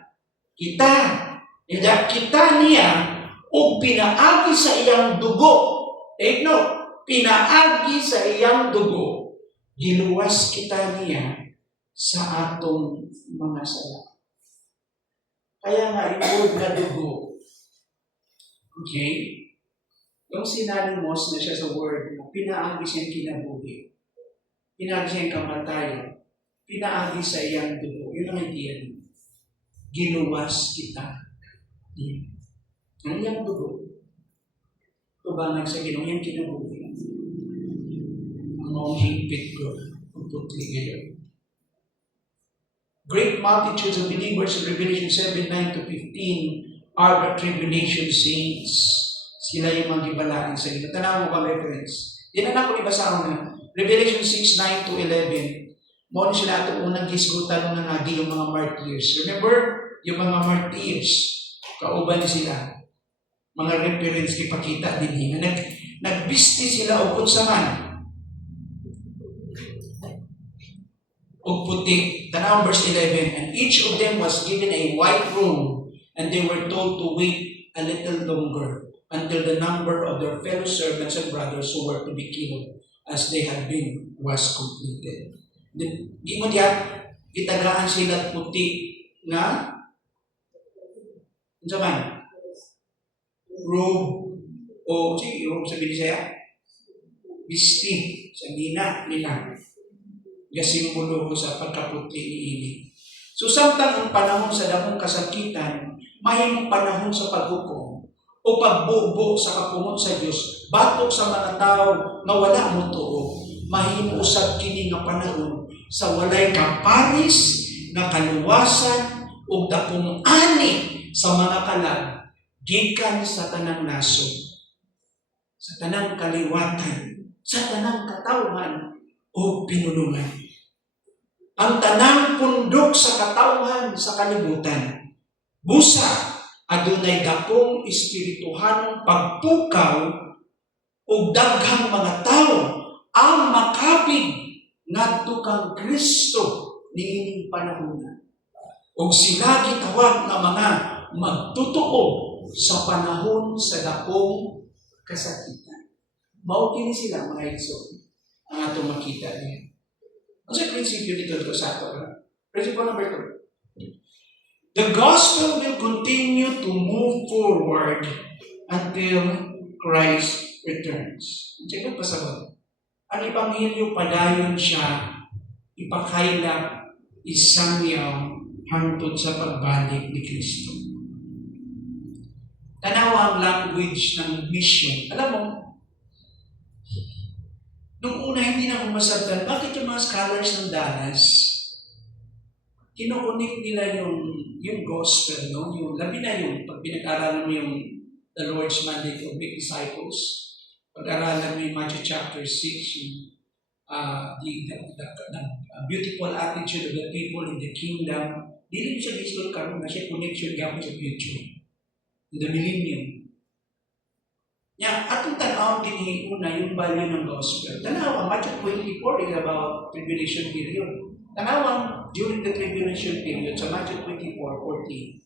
Kita niya o pinaagi sa iyang dugo. Take note, pinaagi sa iyang dugo. Giluwas kita niya sa atong mga sala. Kaya nga, iword na dugo. Okay? Yung sinanimos na siya sa word, pinaagi siyang kinabuhi. Pinaagi siyang kamatayan. Pinaagi sa iyang dugo. Yun ang idea niya. Giluwas kita niya. Ang iyang dugo. Tubangan sa Ginoo yung kinabuhi. Ang mga higpit ko, ang putli ngayon. great multitudes of believers in Revelation 7:9 to 15 are the tribulation saints. Sila yung mga gibalain sa ito. Tanaw mo ba, my friends? Di na ko ibasa na. Revelation 6:9 to 11. Mo sila itong unang gisgutan ng nangagi yung mga martyrs. Remember, yung mga martyrs, kauban sila. Mga reference ipakita din. Nagbisti sila o unsaman. O puti. Tanaw verse 11. And each of them was given a white robe, and they were told to wait a little longer until the number of their fellow servants and brothers who were to be killed as they had been was completed. Di mo diyan, itagaan sila puti na unsaman? Robe o sige, robe sa Binisaya. Bisti sa gina nila. Gasimbolo ko sa pagkaputi ni ini. So samtang ang panahon sa damong kasakitan, mahimong panahon sa paghukom o pagbubo sa kapungot sa Dios, batok sa mga tao nga wala mo tuo, mahimo usab kini nga panahon sa walay kaparis nga kaluwasan ug dakong ani sa mga kalag gikan sa tanang nasod, sa tanang kaliwatan, sa tanang katawhan o pinulungan. Ang tanang pundok sa katawhan sa kalibutan, busa adunay dakong espirituhanong pagpukaw ug daghang mga tao ang makapig ngadto kang Kristo niining panahon. Ug sila gitawag nga mga magtutuo sa panahon sa dakong kasakitan. Mao kini sila mga igsoon ang atong makita niya. Ano sa prinsipyo dito sa ato? Principle number 2. The gospel will continue to move forward until Christ returns. Check out pa sa bawah. Ang Ebanghelyo padayon siya ipakaila isangyaw hangtod sa pagbalik ni Kristo. Tanawa ang language ng mission. Alam mo, nung una hindi na umasabtan, bakit yung mga scholars ng Dallas, kinukunik nila yung gospel, no? Yung labi na yung, pag pinag-aralan mo yung the Lord's mandate to make disciples, pag-aralan mo yung Matthew chapter 6, yung the beautiful attitude of the people in the kingdom, dili siya gusto karon na siya connection gapon sa future. In the millennium. Ya, atong tanaw din una yung value ng gospel. Tanaw, Matthew 24 is about tribulation period. Tanaw during the tribulation period sa Matthew 24:14.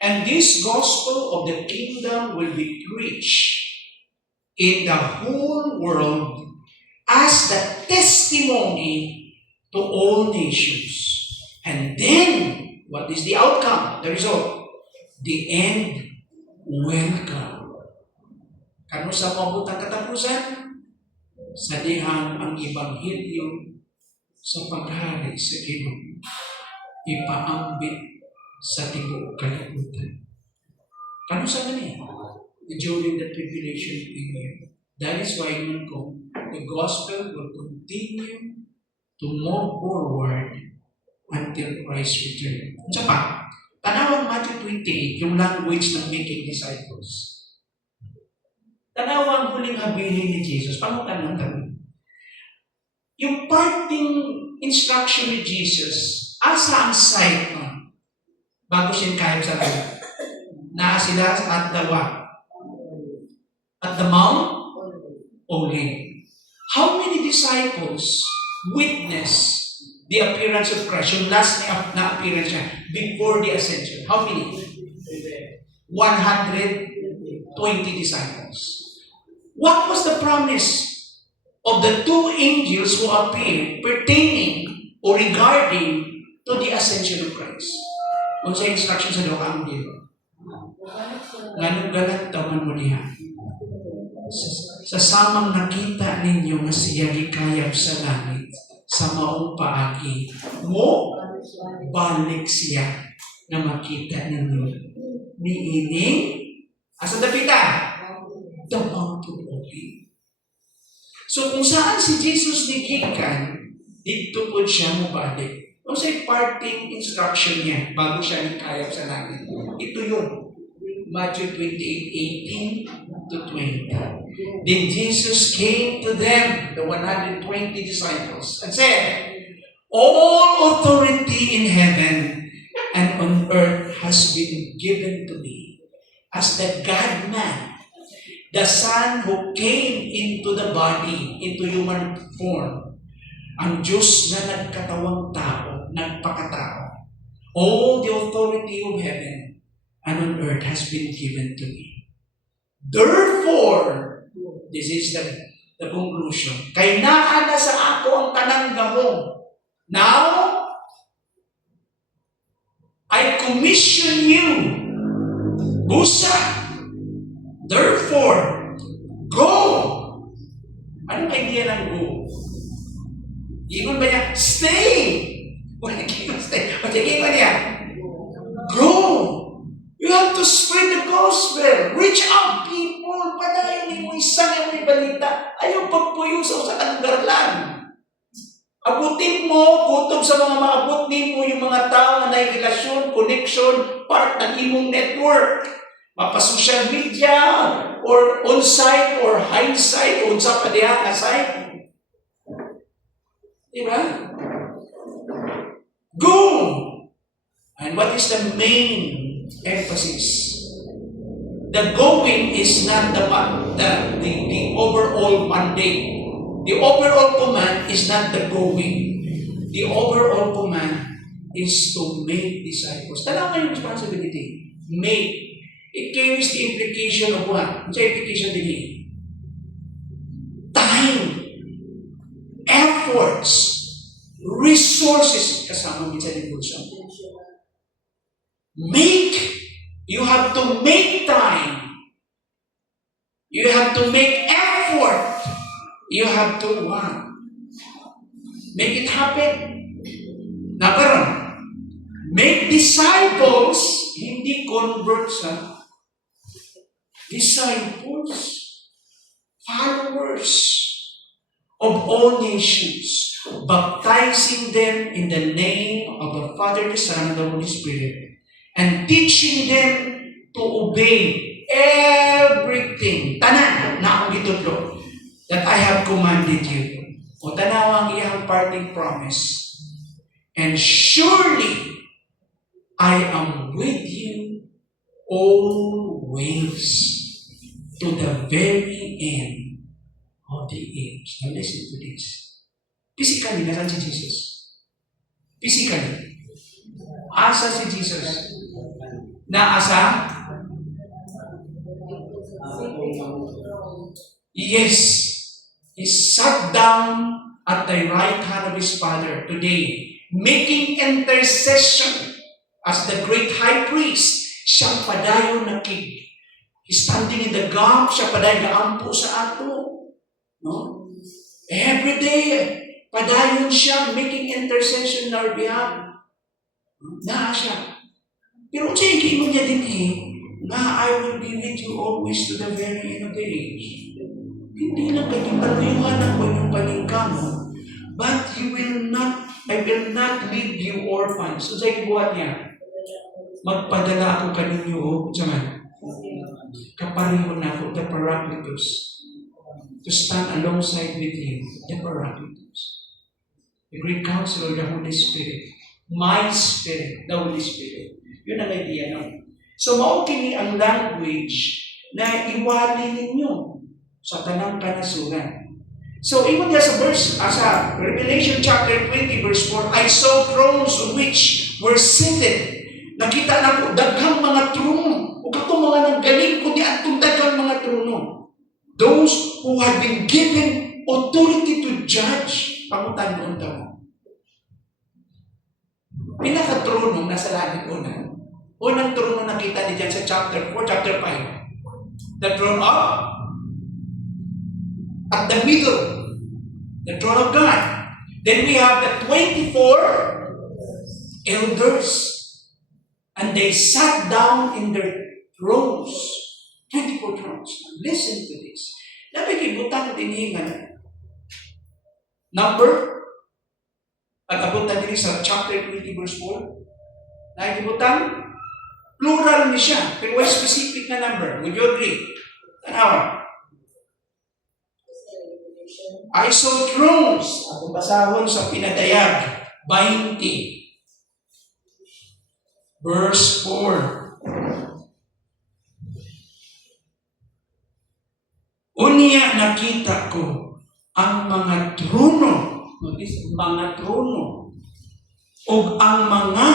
And this gospel of the kingdom will be preached in the whole world as the testimony to all nations. And then, what is the outcome? The result? The end will come. Kano sa mabutang katapusan? Sa dihang ang Ebanghelyo sa paghari sa Ginoo ipaambit sa tibuok kalibutan. Kano sa gani? During the tribulation period. That is why the gospel will continue to move forward until Christ return. Sa pa, tanawang Matthew 28, yung language ng making disciples. Tanawang huling habilin ni Jesus, pangutan ng tanong. Yung parting instruction ni Jesus, asa ang site mo? Bago siya kahit sa lahat. Na sila at the what? At the Mount Olive. How many disciples witnessed the appearance of Christ? Yung last na appearance niya before the ascension. How many? 120 disciples. What was the promise of the two angels who appeared pertaining or regarding to the ascension of Christ? Kung sa instruction sa Dokang Angel. Ganun galat taman mo niya. Sa samang nakita ninyo nga siya gikayab sa langit, sa maong paagi, mo balik siya na makita ninyo. Niining, asa dapita? The Mount Olive. So kung saan si Jesus nigikan, dito po siya mabalik. Kung sa parting instruction niya, bago siya nagkayap sa langit. Ito yun. Matthew 28:18 to 20. Then Jesus came to them, the 120 disciples, and said, all authority in heaven and on earth has been given to me. As the God-man, the Son who came into the body, into human form, ang Diyos na nagkatawang tao, nagpakatao. All the authority of heaven and on earth has been given to me. Therefore, this is the conclusion. Kay naa na sa ako ang tanang gahom. Now, I commission you, busa. Therefore, go. Anong idea ng go? Ingon ba niya? Stay. Wala naging stay. O tingin ba niya? Go. You have to spread the gospel. Reach out people. Padayon mo isang yung balita. Ayaw pagpuyo sa lugar lang. Abutin mo, kutob sa mga maabutin mo yung mga tao na may relasyon, connection, part ng imong network. Mapa-social media, or on-site, or high-site, o sa padiha na site. Diba? Go! And what is the main emphasis? The going is not the overall mandate. The overall command is not the going. The overall command is to make disciples. Tala yung responsibility. Make. It carries the implication of what? What's the implication din? Time. Efforts. Resources. Kasama din sa devotion. Make. You have to make time. You have to make effort. You have to make it happen. Nakaroon. Make disciples, hindi converts, disciples, followers of all nations, baptizing them in the name of the Father, the Son, and the Holy Spirit, and teaching them to obey everything. Tanan na akong gitudlo that I have commanded you. O tanaw ang iyang parting promise. And surely, I am with you always to the very end of the age. Now listen to this. Physically, nasan si Jesus? Physically. Asa si Jesus? Naasa? Yes. He sat down at the right hand of his Father today, making intercession as the great high priest. Siya padayon he's standing in the gap, siya padayon naampo sa ato. No? Every day, padayon siya making intercession on our behalf. Naa siya. Pero siya yung niya din na I will be with you always to the very end of the age. Hindi lang kanyang paluyuhan ko yung paningkamo, but I will not leave you orphans. So sa ibuhat niya, magpadala ako kaninyo, kapareho na ako, the Paracletus, to stand alongside with you, the Paracletus. The great counselor, the Holy Spirit, my Spirit, the Holy Spirit. Yun ang idea nun. So maukini ang language na iwali ninyo sa tanang kanasuran. So, even niya sa verse, sa Revelation chapter 20, verse 4, I saw thrones on which were seated. Nakita na ko, daghang mga trono. O katong mga nanggaling ko ni atong daghang mga trono. Those who have been given authority to judge. Pangutan doon daw. Pinaka-trono nasa langit una. Unang trono nakita ni dyan sa chapter 4, chapter 5. The throne of at the middle, the throne of God. Then we have the 24 elders. And they sat down in their thrones. 24 thrones. Listen to this. Nabi kibutang tinhingan. Number Pag-abutan din sa chapter 20 verse 4. Nakikibutan, plural ni siya. Pero why specific na number? Would you agree? Tanawa. I saw thrones. Ako basahon sa pinadayag. 20. Verse 4. Unya nakita ko ang mga trono. Notice, mga trono. O ang mga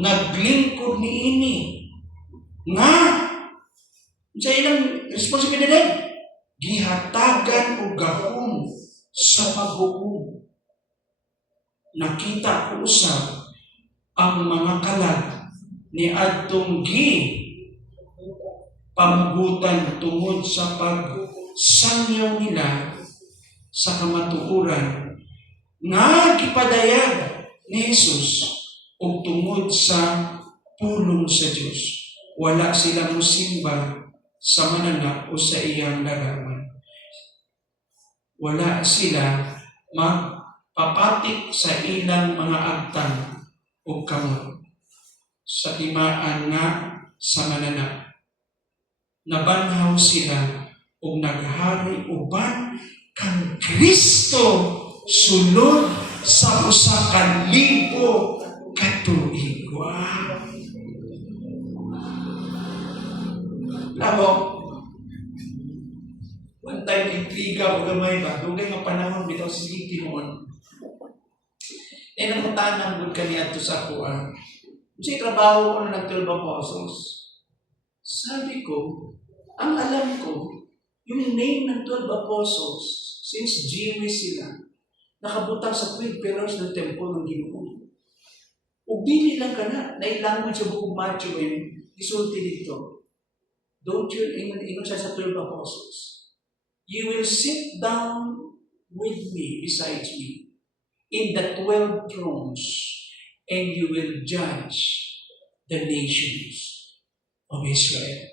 naglingkod niini. Nga, sa ilang responsibilidad, gihatagan o gahom sa paghukom. Nakita ko usab ang mga kalag ni adtong pamugutan tungod sa pagsangyaw nila sa kamatuoran nga gipadayag ni Jesus ug tungod sa pulong sa Dios. Wala sila musimba sa mananap o sa iyang larawan. Wala sila magpapatik sa ilang mga agtang o kamot sa timaan nga sa mananap. Nabanhaw sila o naghari uban kang Kristo sulod sa usa ka libo ka tuig. Wow! Labo, one time intriga o gamay ba? Dugay nga panahon bitaw sa city noon. E nangutanang gud kaniya to sa kuan. Kasi trabaho ko na ng 12 apostles. Sabi ko, ang alam ko, yung name ng 12 apostles, since Jewish sila, nakabutang sa 12 pillars ng temple ng Ginoo. O dili lang ka na language sa buong Matthew isulti dito. Don't you, ingon siya sa 12 apostles, you will sit down with me, besides me, in the 12 thrones, and you will judge the nations of Israel.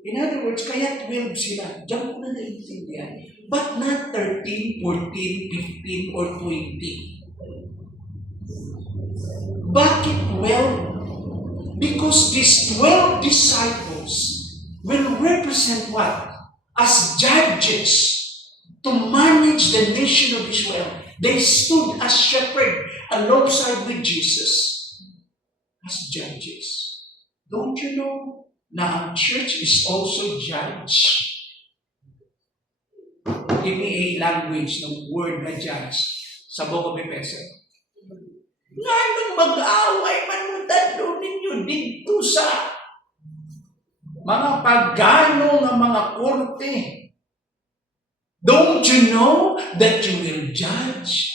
In other words, kaya 12 sila. Diyan ko na naintindihan. But not 13, 14, 15, or 20. Bakit 12? Because these 12 disciples will represent what? As judges to manage the nation of Israel. They stood as shepherds alongside with Jesus as judges. Don't you know na ang church is also judge? Give me a language ng word na judge sa Book of Ephesians. Nga nung mag-away man mo tatlo ninyo dito sa mga pagano ng mga korte. Don't you know that you will judge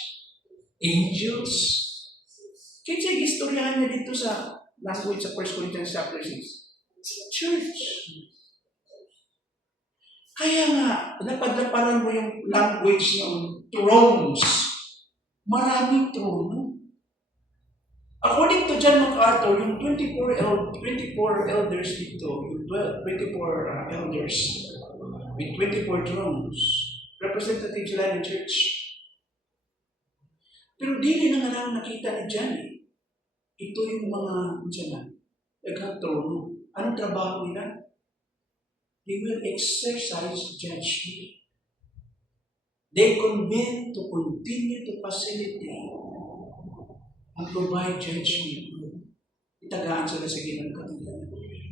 angels? Kaya istoryahan niya dito sa language sa 1 Corinthians chapter 6. Church. Kaya nga, napaglaparan mo yung language ng thrones. Maraming trono. According to John MacArthur, yung 24 elders dito, yung 24 elders with 24 thrones, representative sila ng church. Pero di na nga lang nakita ni John. Ito yung mga, nagka-trono. Anong trabaho nila? They will exercise judgment. They convene to continue to facilitate and provide judgment. Itagaan sila sa ginagkatilan.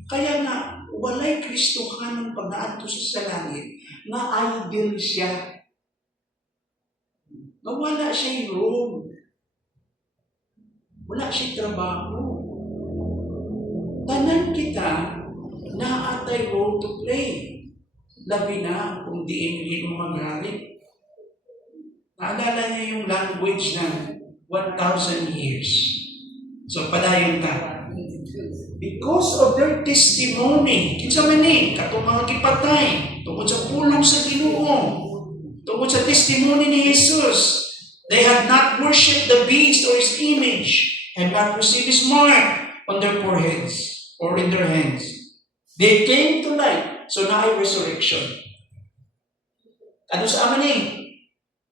Kaya nga, walay Kristohanon pag naadto sa langit, nga idol siya. Wala siya role. Wala siya trabaho. Tanan kita na atay role to play. Labi na kung diin mo magalit. Naalala niya yung language ng 1,000 years. So, padayon ka. Because of their testimony, kinsa man ni, katong mga gipatay, tungkol sa pulong sa Ginoo, tungkol sa testimony ni Jesus, they had not worshipped the beast or his image, had not received his mark on their foreheads or in their hands. They came to life. So, na ay resurrection. Ano sa aman eh?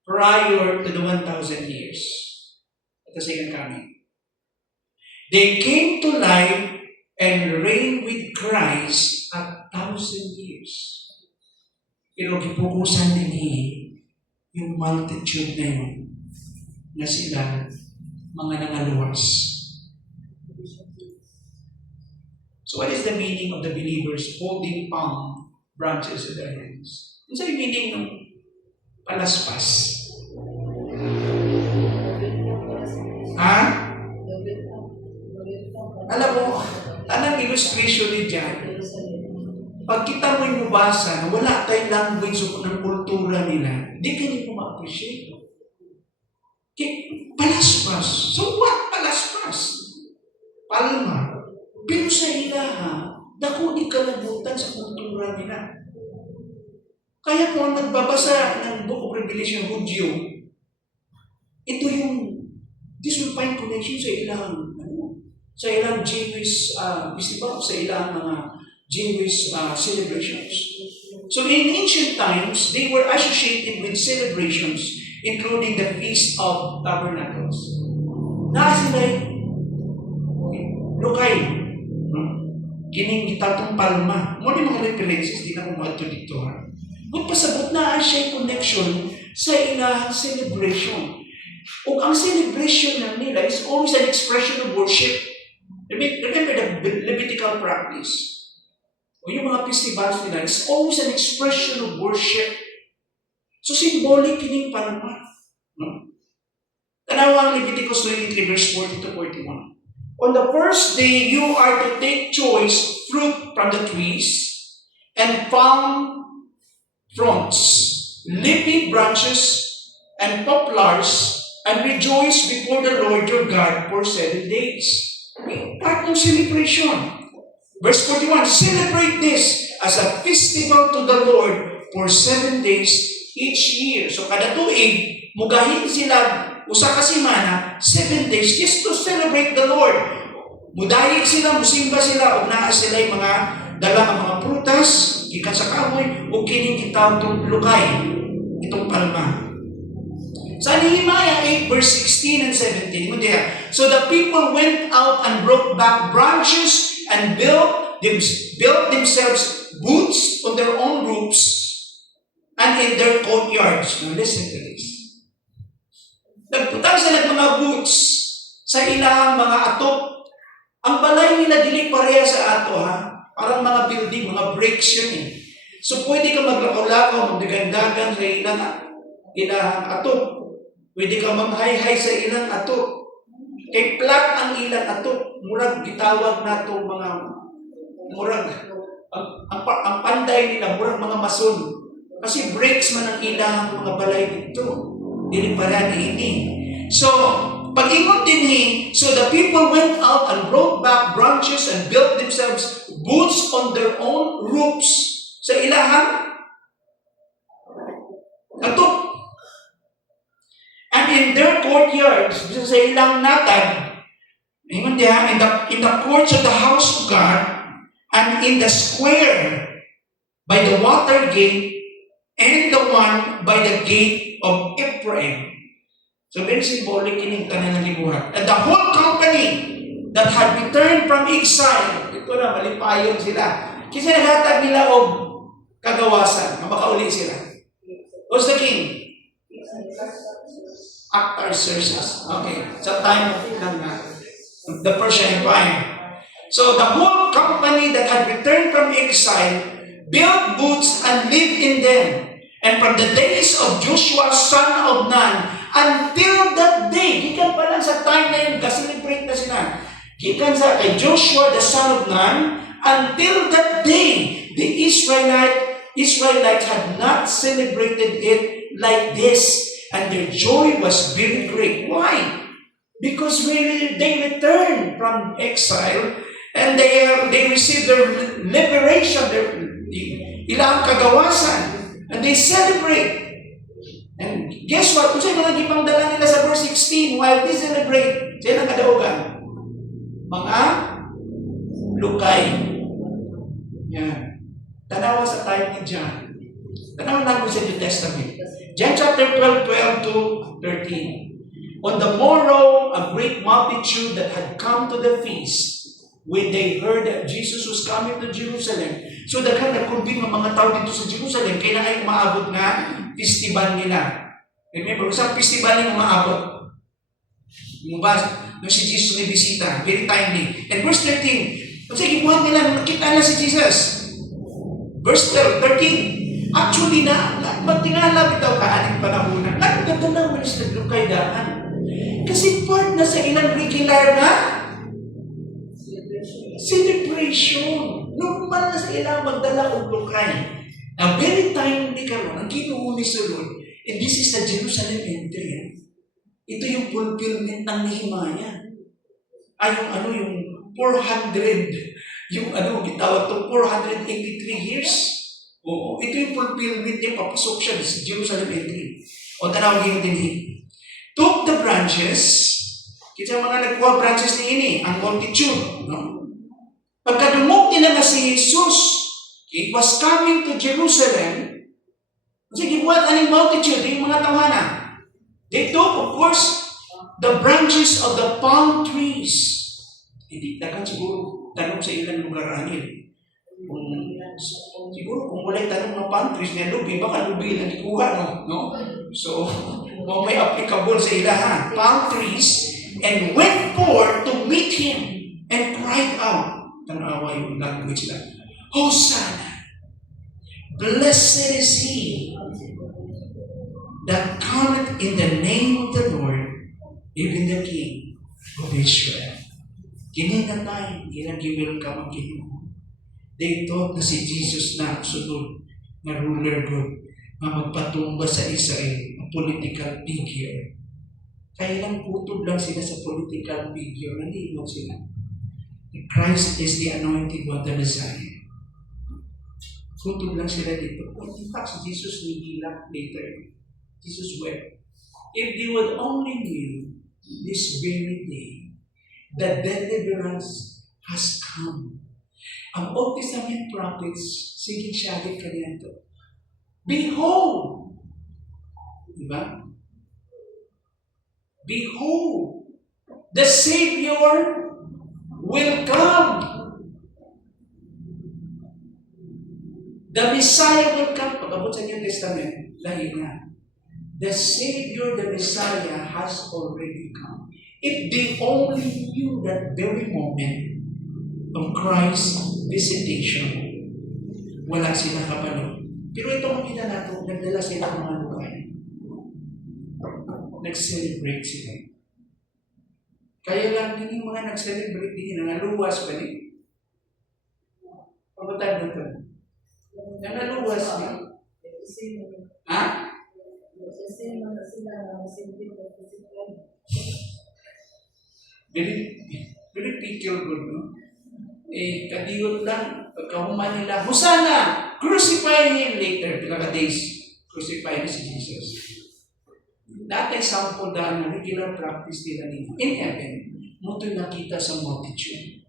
Prior to the 1,000 years. the second coming. They came to life and reigned with Christ 1,000 years. Pero gipukusan din yung multitude na yun na sila mga nangaluwas. So what is the meaning of the believers holding palm branches in their hands? Ano sa meaning ng palaspas? Ha? Alam mo, anong illustration ni dyan? Pag kita mo yung mabasa na wala tayong language ng kultura nila, di ka nyo ma-appreciate. Palaspas. So what? Palaspas. Palma. Pero sa ilaha, dako di kalabutan sa kultura nila. Kaya kung nagbabasa ng Book of Revelation, Hudyo, ito yung, this will find connection sa ilang, sa ilang Jewish festival, sa ilang mga Jewish celebrations. So in ancient times, they were associated with celebrations, including the Feast of Tabernacles. Sila lukay. Kining gitatong palma. Mo ni mga references, di na kumato dito. But pasabot na siya connection sa ilahang celebration. O ang celebration ng nila is always an expression of worship. Remember the Levitical practice. O yung mga festivals nila is always an expression of worship. So symbolic kining palma. Tanawa ang Leviticus 23 verse 40 to 41. On the first day, you are to take choice fruit from the trees and palm fronds, leafy branches, and poplars, and rejoice before the Lord your God for 7 days. Part ng celebration. Verse 41, celebrate this as a festival to the Lord for 7 days each year. So kada tuig, mugahin sila usa ka semana, 7 days just to celebrate the Lord. Mudayig sila, musimba sila, o naa sila yung mga dala ang mga prutas, gikan sa kahoy, o kining kitang lukay, itong palma. Sa Nehemiah 8 verse 16 and 17, so the people went out and broke back branches and built themselves booths on their own roofs and in their courtyards. Now listen to this. Nagputang sila ng mga boots sa ilahang mga atok. Ang balay nila dili pareha sa ato, ha? Parang mga building, mga bricks yun eh. So pwede ka maglakaw-lakaw, magdagandagan sa ilahang atok. Pwede ka mag-hay-hay sa ilang atok. Kay flat ang ilang atok. Murag gitawag na itong mga murag. Ang panday nila, murag mga mason. Kasi bricks man ang ilahang mga balay dito. Dili para ini. So, pag-ingon din so the people went out and broke back branches and built themselves booths on their own roofs. Sa ilahang atok. And in their courtyards, sa ilang natag, in the courts of the house of God, and in the square by the water gate, and the one by the gate of Ephraim. So very symbolic kining tanan ng libuhat. And the whole company that had returned from exile, ito na, malipayon sila. Kasi naghatag nila og kagawasan, na makauli sila. Who's the king? Artaxerxes. Okay, sa time of the Persian Empire. So the whole company that had returned from exile built booths and lived in them. And from the days of Joshua, son of Nun, until that day, gikan pa lang sa time na yun, kasi-celebrate na sila. Gikan sa kay Joshua, the son of Nun, until that day, the Israelites had not celebrated it like this. And their joy was very great. Why? Because they returned from exile and they received their liberation, ilang kagawasan. And they celebrate. And guess what? Kung sa'yo mga gipangdala nila sa verse 16, while they celebrate, sa'yo ang kadaugan? Mga lukay. Yan. Tanawa sa time ni John. Tanawa natin sa New Testament. John chapter 12 to 13. On the morrow, a great multitude that had come to the feast, when they heard that Jesus was coming to Jerusalem. So daghan nagkumbing ang mga tao dito sa Jerusalem, kaya na ay umaabot na festival nila. Remember, isang festival yung umaabot. Yung ba, nung si Jesus may bisita, very timely. And verse 13, kasi gibuhat nila, nakita na si Jesus. Verse 13, actually magtingala bitaw kaaning panahon na, nagtatanaw na sila lukay daan. Kasi part na sa ilang regular na celebration. Normal na sa ilang magdala og lukay. Now, very timely karon ang Ginoo ni sulod. And this is the Jerusalem entry. Ito yung fulfillment ng Nehemiah. Yung 400, gitawag to 483 years. Oo, ito yung fulfillment niya, papasok siya sa Jerusalem entry. O tanawin din took the branches, kita mga nagkuha branches ni ini, ang multitude, no? Pagkadumog nila na si Jesus, it was coming to Jerusalem. Kasi gibuhat aning multitude, yung mga tawhana. They took, of course, the branches of the palm trees. Hindi takan siguro tanong sa ilang lugar anil. Siguro kung wala tanong ng palm trees na lubi, baka lubi na ikuha, no? So, may applicable sa ilaha. Palm trees, and went forth to meet him and cried out. Tanawa yung language lang. Hosanna! Blessed is he that cometh in the name of the Lord, even the King of Israel. Kininatay, ginag-welcome ang Ginoo. They thought na si Jesus na sunod na ruler doon, na magpatumba sa Israel, ang political figure. Kaya lang putob lang sila sa political figure, nalimutan sila. Christ is the anointed one, the Messiah. Putob lang sila dito. In fact, si Jesus nagilak later. Jesus wept. If they would only knew this very day, that deliverance has come. Ang Old Testament prophets, sige siyagit kanito. Behold! Diba? Behold! The Savior will come. The Messiah will come. Pag-abot sa New Testament, lahi na. The Savior, the Messiah, has already come. If they only knew that very moment of Christ's visitation, wala sila kabalo. Pero ito makita natin, nagdala sila ng mga lugar. Nag-celebrate sila. Kaya lang din yung mga nag-celebrate din, nangaluwas ba din? Pagkatad na ito. Nangaluwas din. Ha? Very picture good, no? Kadiyot lang, pagkahuman nila, Hosanna! Crucify him later, pila days, crucify na si Jesus. Dati sample dahil na regular practice nila nila. In heaven, mo ito nakita sa multitude.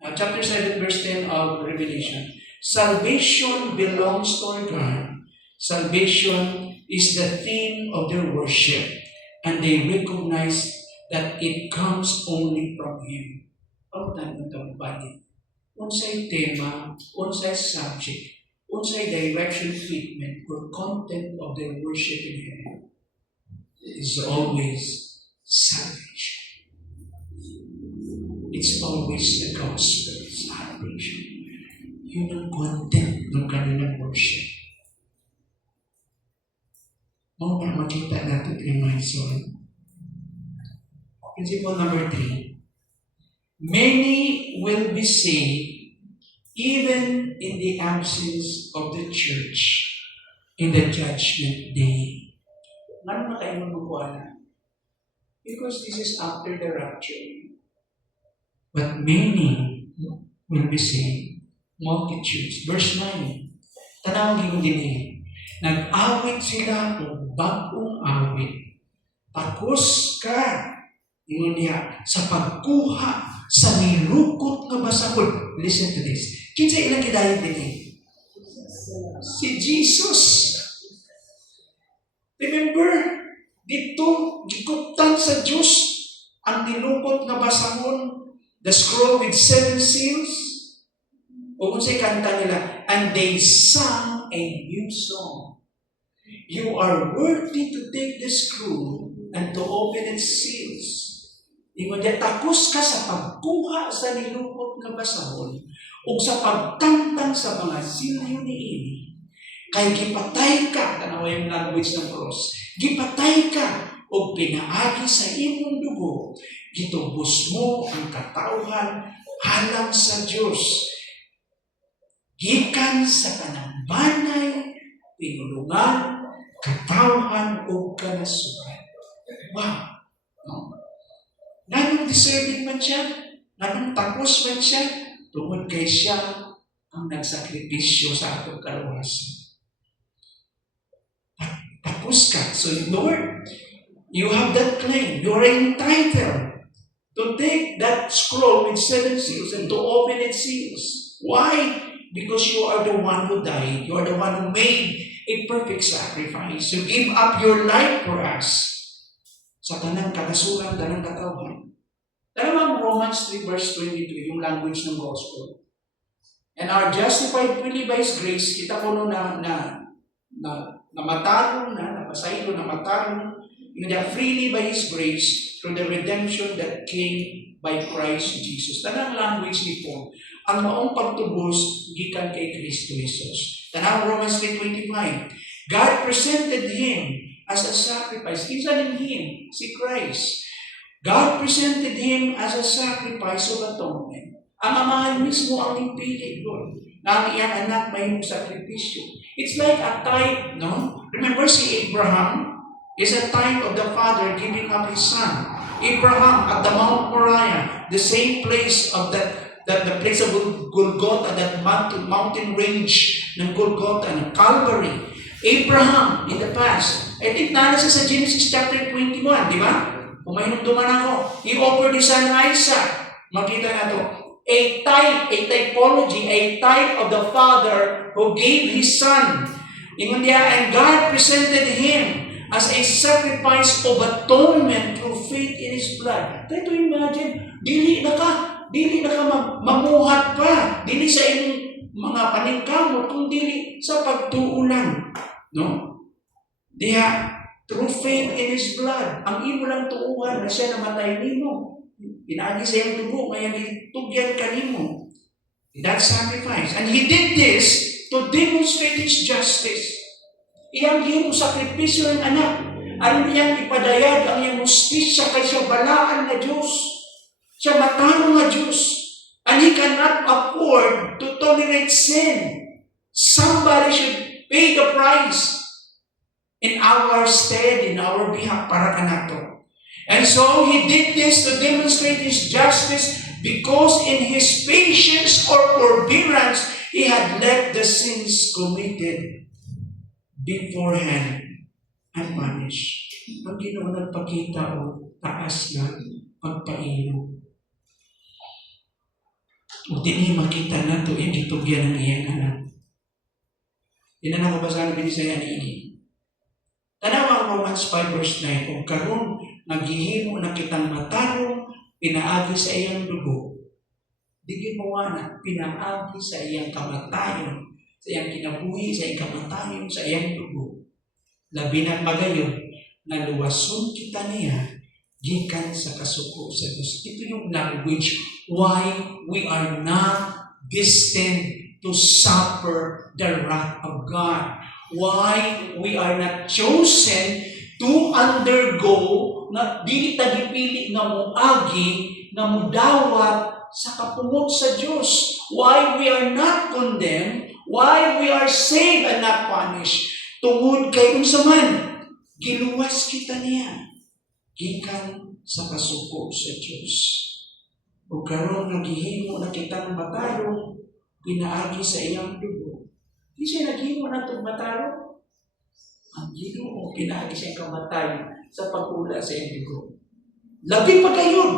Chapter 7, verse 10 of Revelation. Salvation belongs to our God. Salvation is the theme of their worship. And they recognize that it comes only from Him. Pagtan ng tampalin. Unsay tema, unsay subject, unsay direction, treatment, or content of their worship in heaven. Is always salvation. It's always the gospel, salvation. Yun ang content ng kanilang worship. Muna makita natin kay my soul. Principle number 3. Many will be saved even in the absence of the church in the judgment day. Ano na kayo magkukuha? Because this is after the rapture. But many will be saved. Multitudes. Verse 9. Tanawagin mo din eh. Nag-awit sila o bagong awit. Takos ka. Ingon niya, sa pagkuha sa nilukot nga basakol. Listen to this. Kinsa ilang kidayag din eh? Si Jesus. Remember, Dito, gikuptan sa Diyos ang nilukot nga basahon, the scroll with 7 seals. O kung sa'y kanta nila, and they sang a new song. You are worthy to take the scroll and to open its seals. Ingon niya, takos ka sa pagkuha sa nilukot nga basahon o sa pagtangtang sa mga silyo ni ini. Kay gipatay ka, tanawa yung language ng cross, gipatay ka o pinaagi sa imong dugo, gitubos mo ang katauhan halang sa Diyos. Gikan sa kanang banay, pinulungan, katauhan o kanasuran. Wow! No? Nanong deserving man siya, nanong tapos man siya, tungod kay siya ang nagsakripisyo sa atong kaluwasan. Tapos ka. So, Lord, you have that claim. You are entitled to take that scroll with 7 seals and to open its seals. Why? Because you are the one who died. You are the one who made a perfect sacrifice. You give up your life for us. Sa tanang katasuran, tanang katawhan. Talamang Romans 3 verse 23, yung language ng gospel. And are justified freely by His grace. Kita ko no na matarong na, napasaylo na matarong, freely by His grace through the redemption that came by Christ Jesus. Tanang language ni Paul, ang maong pagtubos gikan kay Kristo Jesus. Tanang Romans 3:25, God presented Him as a sacrifice. Isa din Him, si Christ. God presented Him as a sacrifice of atonement. Ang amahan mismo ang impili, Lord, na ang iyang anak may sakripisyo. It's like a type, no? Remember si Abraham is a type of the father giving up his son. Abraham at the Mount Moriah, the same place of the place of Golgotha, that mountain range ng Golgotha, ng Calvary. Abraham in the past, I think nalasa sa Genesis chapter 21, di ba? Kung may nunduman ako, he offered his son Isaac. Makita na to. A typology, a type of the Father who gave His Son. Ingon niya, and God presented Him as a sacrifice of atonement through faith in His blood. Try to imagine, dili na ka mamuhat pa, dili sa inyong mga paningkamot, kung dili sa pagtuulan. No? Diha, through faith in His blood, ang imo lang tuuhan na siya namatay nimo. Pinaagi sa iyong dugo, kaya tugyan ka nimo. That sacrifice. And He did this to demonstrate His justice. Iyang iyong sakripisyo ng anak. Ano iyang ipadayag ang iyong justisya kay siya balaan na Diyos. Siya matanong na Diyos. And He cannot afford to tolerate sin. Somebody should pay the price in our stead, in our behalf, para kanato. And so He did this to demonstrate His justice because in His patience or forbearance, He had let the sins committed beforehand unpunished. Ang Ginoo nagpakita o taas na pagpaino. O dini makita na ito, itugyan ng iyang anak. Yan ang nakabasa na binisaya ni ini. Tanawa ang Romans 5 verse 9, kung karon naghihimo na kitang matarong, pinaagi sa iyang dugo. Di mo na, pinaagi sa iyang kamatayon, sa iyang kinabuhi, sa iyang kamatayon, sa iyang dugo. Labi na magayon, na luwason kita niya, gikan sa kasuko sa Diyos. Ito yung language why we are not destined to suffer the wrath of God. Why we are not chosen to undergo na dili tagipili nga moagi nga mudawat sa kapungod sa Dios. Why we are not condemned, why we are saved and not punished. Tungod kay unsa man giluwas kita niya gikan sa kasuko sa Dios. Ug karon naghihimo na kitang matarong pinaagi sa iyang dugo. Di siya naghimo na itong mataro. Ang Ginoo pinaagi siya kamatayon sa pagula sa iyong dugo. Labi pa gayon.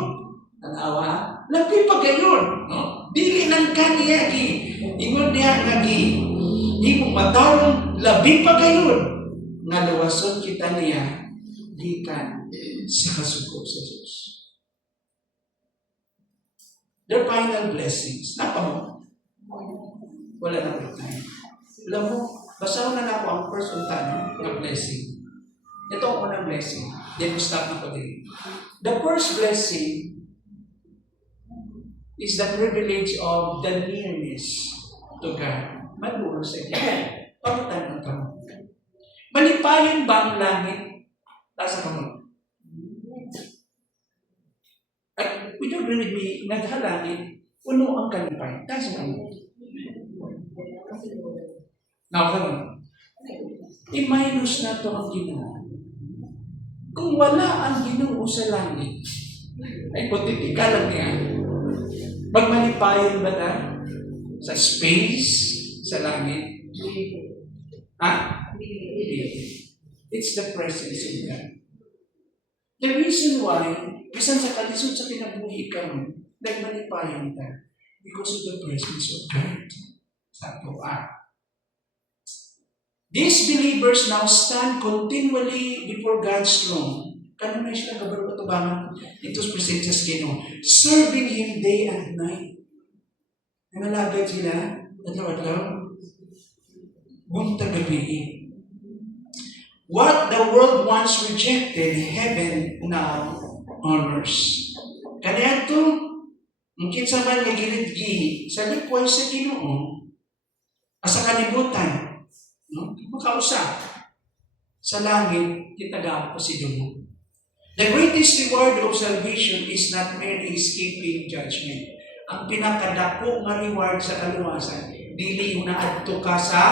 Tanawa, labi pa gayon. No? Dili nang kaniyagi. Ingon niya nagi. Di mo matarong labi pa gayon. Nga luwason kita niya gikan sa kasugo sa Diyos. Their final blessings. Napamo. Wala na po tayo. Alam mo, basaw na ako ang first unta na blessing. Ito ang unang blessing. Then we stop na po din. The first blessing is the privilege of the nearness to God. Maduro sa Diyos. Pagkatan ng kamo. Malipayan ba ang langit? Tasa kamo. At we don't really be naghalangit. Uno ang kalipayan. Tasa kamo. Now, kamo. I-minus na ito ang Ginoo. Kung wala ang Ginoo sa langit, ay potitika lang yan. Magmalipayan ba na sa space, sa langit? Ha? It's the presence of God. The reason why, bisan sa kalisod sa kinabuhi ka mo, nagmalipayan ka because of the presence of God sa tuwa. These believers now stand continually before God's throne. Kano na sila kabarot-tubangan ito sa presensya sa Ginoo, serving Him day and night. Nangalagad sila, adlaw-adlaw, buntag gabi. What the world once rejected, heaven now honors. Kaya ito, ang kinsa man nga gilid-gilid, sa lipuan sa Ginoo, asa kalibutan, no? Makausap. Sa langit, kitagaw po si Ginoo. The greatest reward of salvation is not merely escaping judgment. Ang pinakadako nga reward sa kaluwasan, dili yung naadto ka sa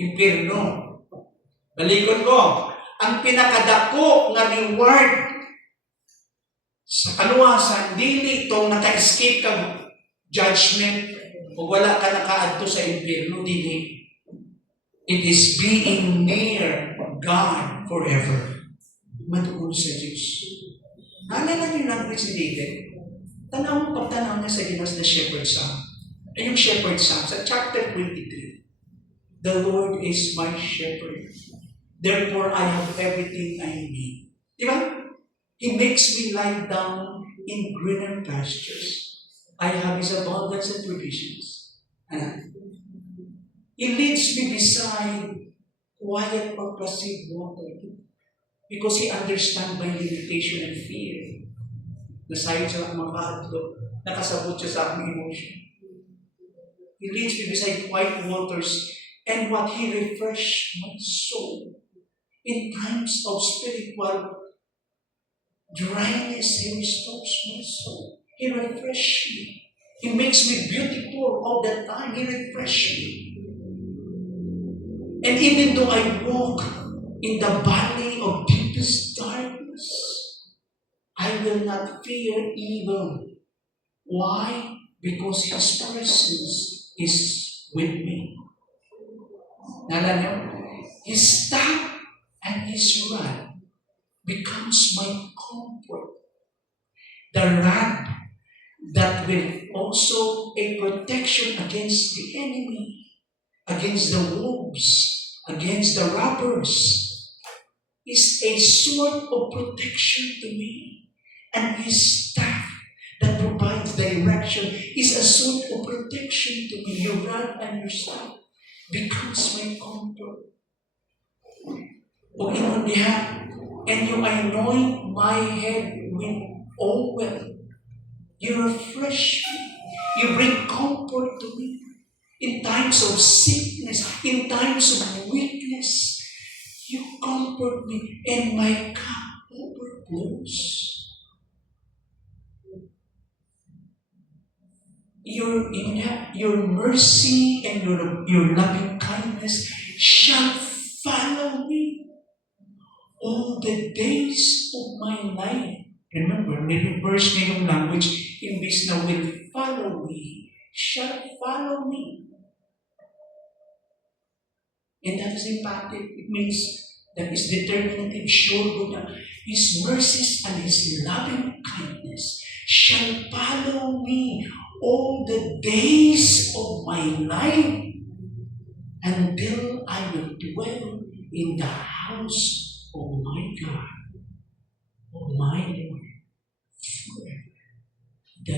impyerno. Balikon ko, ang pinakadako nga reward sa kaluwasan, dili itong naka-escape ka judgment o wala ka nakaadto sa impyerno, dili. It is being near God forever. Maduol sa Diyos. Naalala niyo lang si David. Tanaw mo pagtanaw niya sa ginas na shepherd psalm. Ay yung shepherd psalm sa chapter 23. The Lord is my shepherd. Therefore, I have everything I need. Diba? He makes me lie down in greener pastures. I have His abundance and provisions. He leads me beside quiet or placid water. Because He understands my limitation and fear. Nasayod sa mga kaadlo, nakasabot siya sa aking emotion. He leads me beside quiet waters, and what He refreshed my soul. In times of spiritual dryness, He restores my soul. He refreshes me. He makes me beautiful all the time. He refreshes me. And even though I walk in the valley of deepest darkness, I will not fear evil. Why? Because His presence is with me. Naalala niyo? His staff and His rod becomes my comfort. The rod that will also a protection against the enemy, against the wolves, against the robbers, is a sword of protection to me. And His staff that provides direction is a sword of protection to me. Your rod and your staff becomes my comfort. O ingon niya, and you anoint my head with oil. You refresh me. You bring comfort to me. In times of sickness, in times of weakness, you comfort me, and my cup overflows. Your mercy and your loving kindness shall follow me all the days of my life. Remember, reverse na yung language, imbis na will follow me, shall follow me. And that is emphatic. It means that is determinative, sure good na His mercies and His loving kindness shall follow me all the days of my life until I will dwell in the house of my God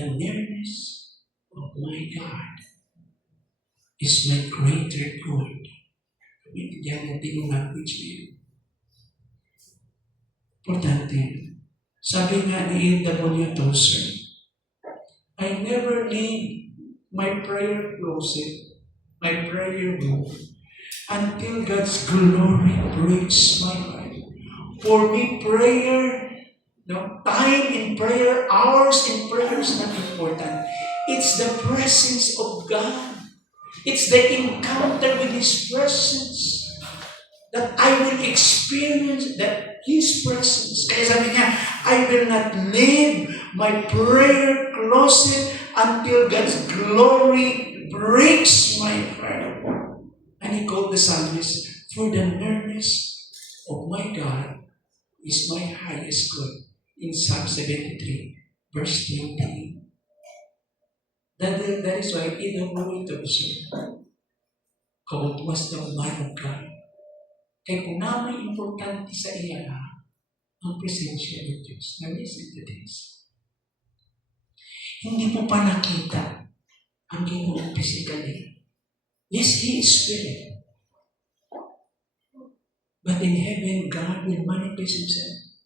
the nearness of my God is my greater good. Yan natin yung language niya. Importante. Sabi nga ni A.W. Tozer, I never leave my prayer closet, my prayer room, until God's glory breaks my heart. For me, prayer, time in prayer, hours in prayer is not important. It's the presence of God. It's the encounter with His presence that I will experience that His presence. Kaya sabi niya, I will not leave my prayer closet until God's glory breaks my prayer. And he called the psalmist, for the nearness of my God is my highest good. In Psalm 73, verse 20. That is why A.W. Tozer called was the man of God. Kaya kung naman importante sa iya ang presensya ng Diyos. Now listen to this. Hindi mo pa nakita ang Ginoong physically. Yes, He is Spirit. But in heaven, God will manifest Himself.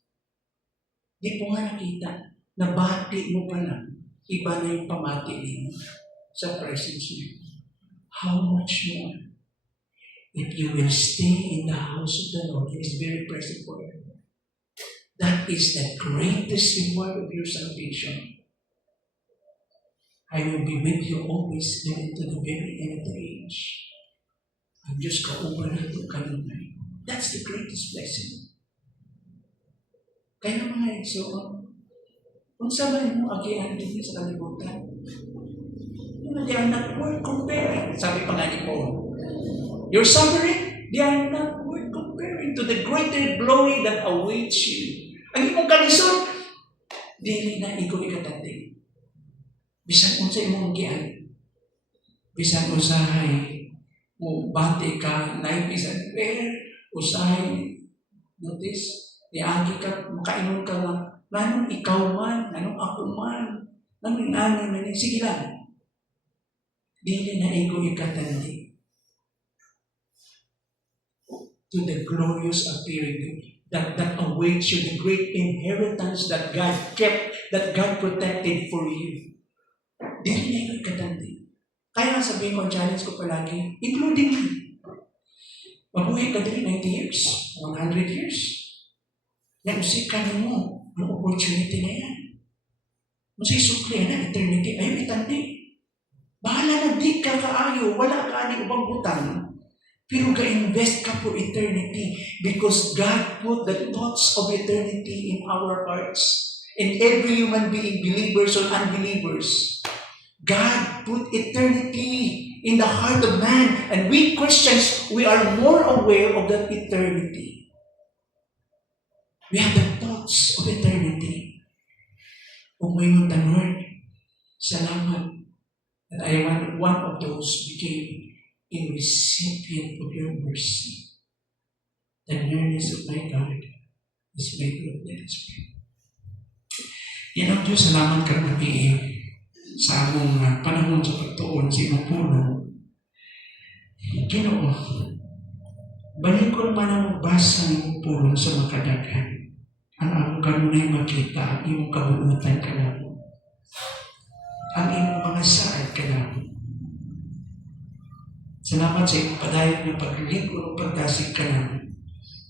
Di po nga nakita. Nabati mo pa lang. Iba na yung pamati mo sa presence niya. How much more if you will stay in the house of the Lord, He is very present forever. That is the greatest reward of your salvation. I will be with you always, even to the very end of the age. Ang Diyos kauban na ito kanunay. That's the greatest blessing. Kaya mga igsoon, kung saan mo agihan din sa kalibutan, they are not worth comparing. Sabi pa nga ni Paul, your suffering, they are not worth comparing to the greater glory that awaits you. Ang imong kalisod, dili na ikaw ikatati. Bisan unsa imong gian, bisan usahay mo bati ka, naib bisan usahay, notice, niagi ka, makainom ka na, nanong ikaw man, nanong ako man, nanong nanong man, sige lang. Dili na ikaw ikatandi to the glorious appearing that awaits you, the great inheritance that God kept, that God protected for you. Dili na ikaw ikatandi. Kaya nga sabihin ko, ang challenge ko palagi, including me. Mabuhay ka din 90 years, 100 years. Nausik ka mo ang opportunity na yan. Masay sukli na eternity, ayaw itandi. Bahala na di ka kaayo, wala ka aning ubang butang. Pero ka-invest ka for eternity because God put the thoughts of eternity in our hearts. In every human being, believers or unbelievers. God put eternity in the heart of man. And we Christians, we are more aware of that eternity. We have the thoughts of eternity. Umayon the Lord, salamat that I am one of those became a recipient of your mercy. The nearness of my God is my greatest spirit. Yan ang Diyos, salamat ka nabi sa among panahon sa pagtuon sa imong puno. Ginoo, balikon man ang magbasa ng imong puno sa makadaghan. Ang among kanunay makita, ang imong kabuutan ka lang. Ang imong mga saad ka lang. Salamat sa imong padayag ng paglingkod o pagdasig ka lang.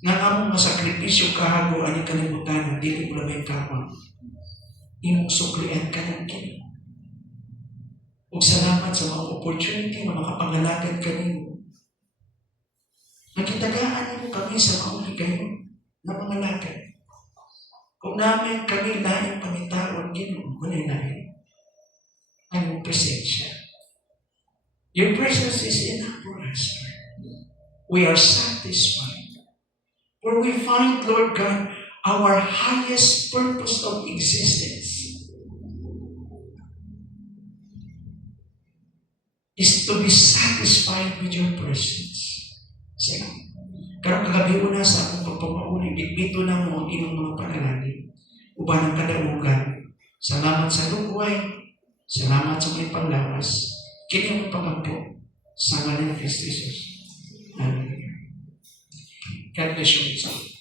Nga among masakripisyo kahago ang kalibutan, dili mo lang kapang. Imong suklian ka lang kini. Ug salamat sa mga opportunity na makapangalagad kanimo. Nakitagaan mo kami sa kauli kayo na mga lagad. Kung namin kami laing pangitaon, Ginoo, manay-lain ang presensya. Your presence is enough for us. We are satisfied. For we find, Lord God, our highest purpose of existence is to be satisfied with your presence. Sige. Karang kagabi mo na sa akong pagpapauling, bitbito na mo ang inyong mga panalangin. Uban ang kadaugan. Salamat sa lugway, Salamat sa mga panglawas. Kini ang pagampo sa ngalan ng Kristo Jesus. Amen. God bless you.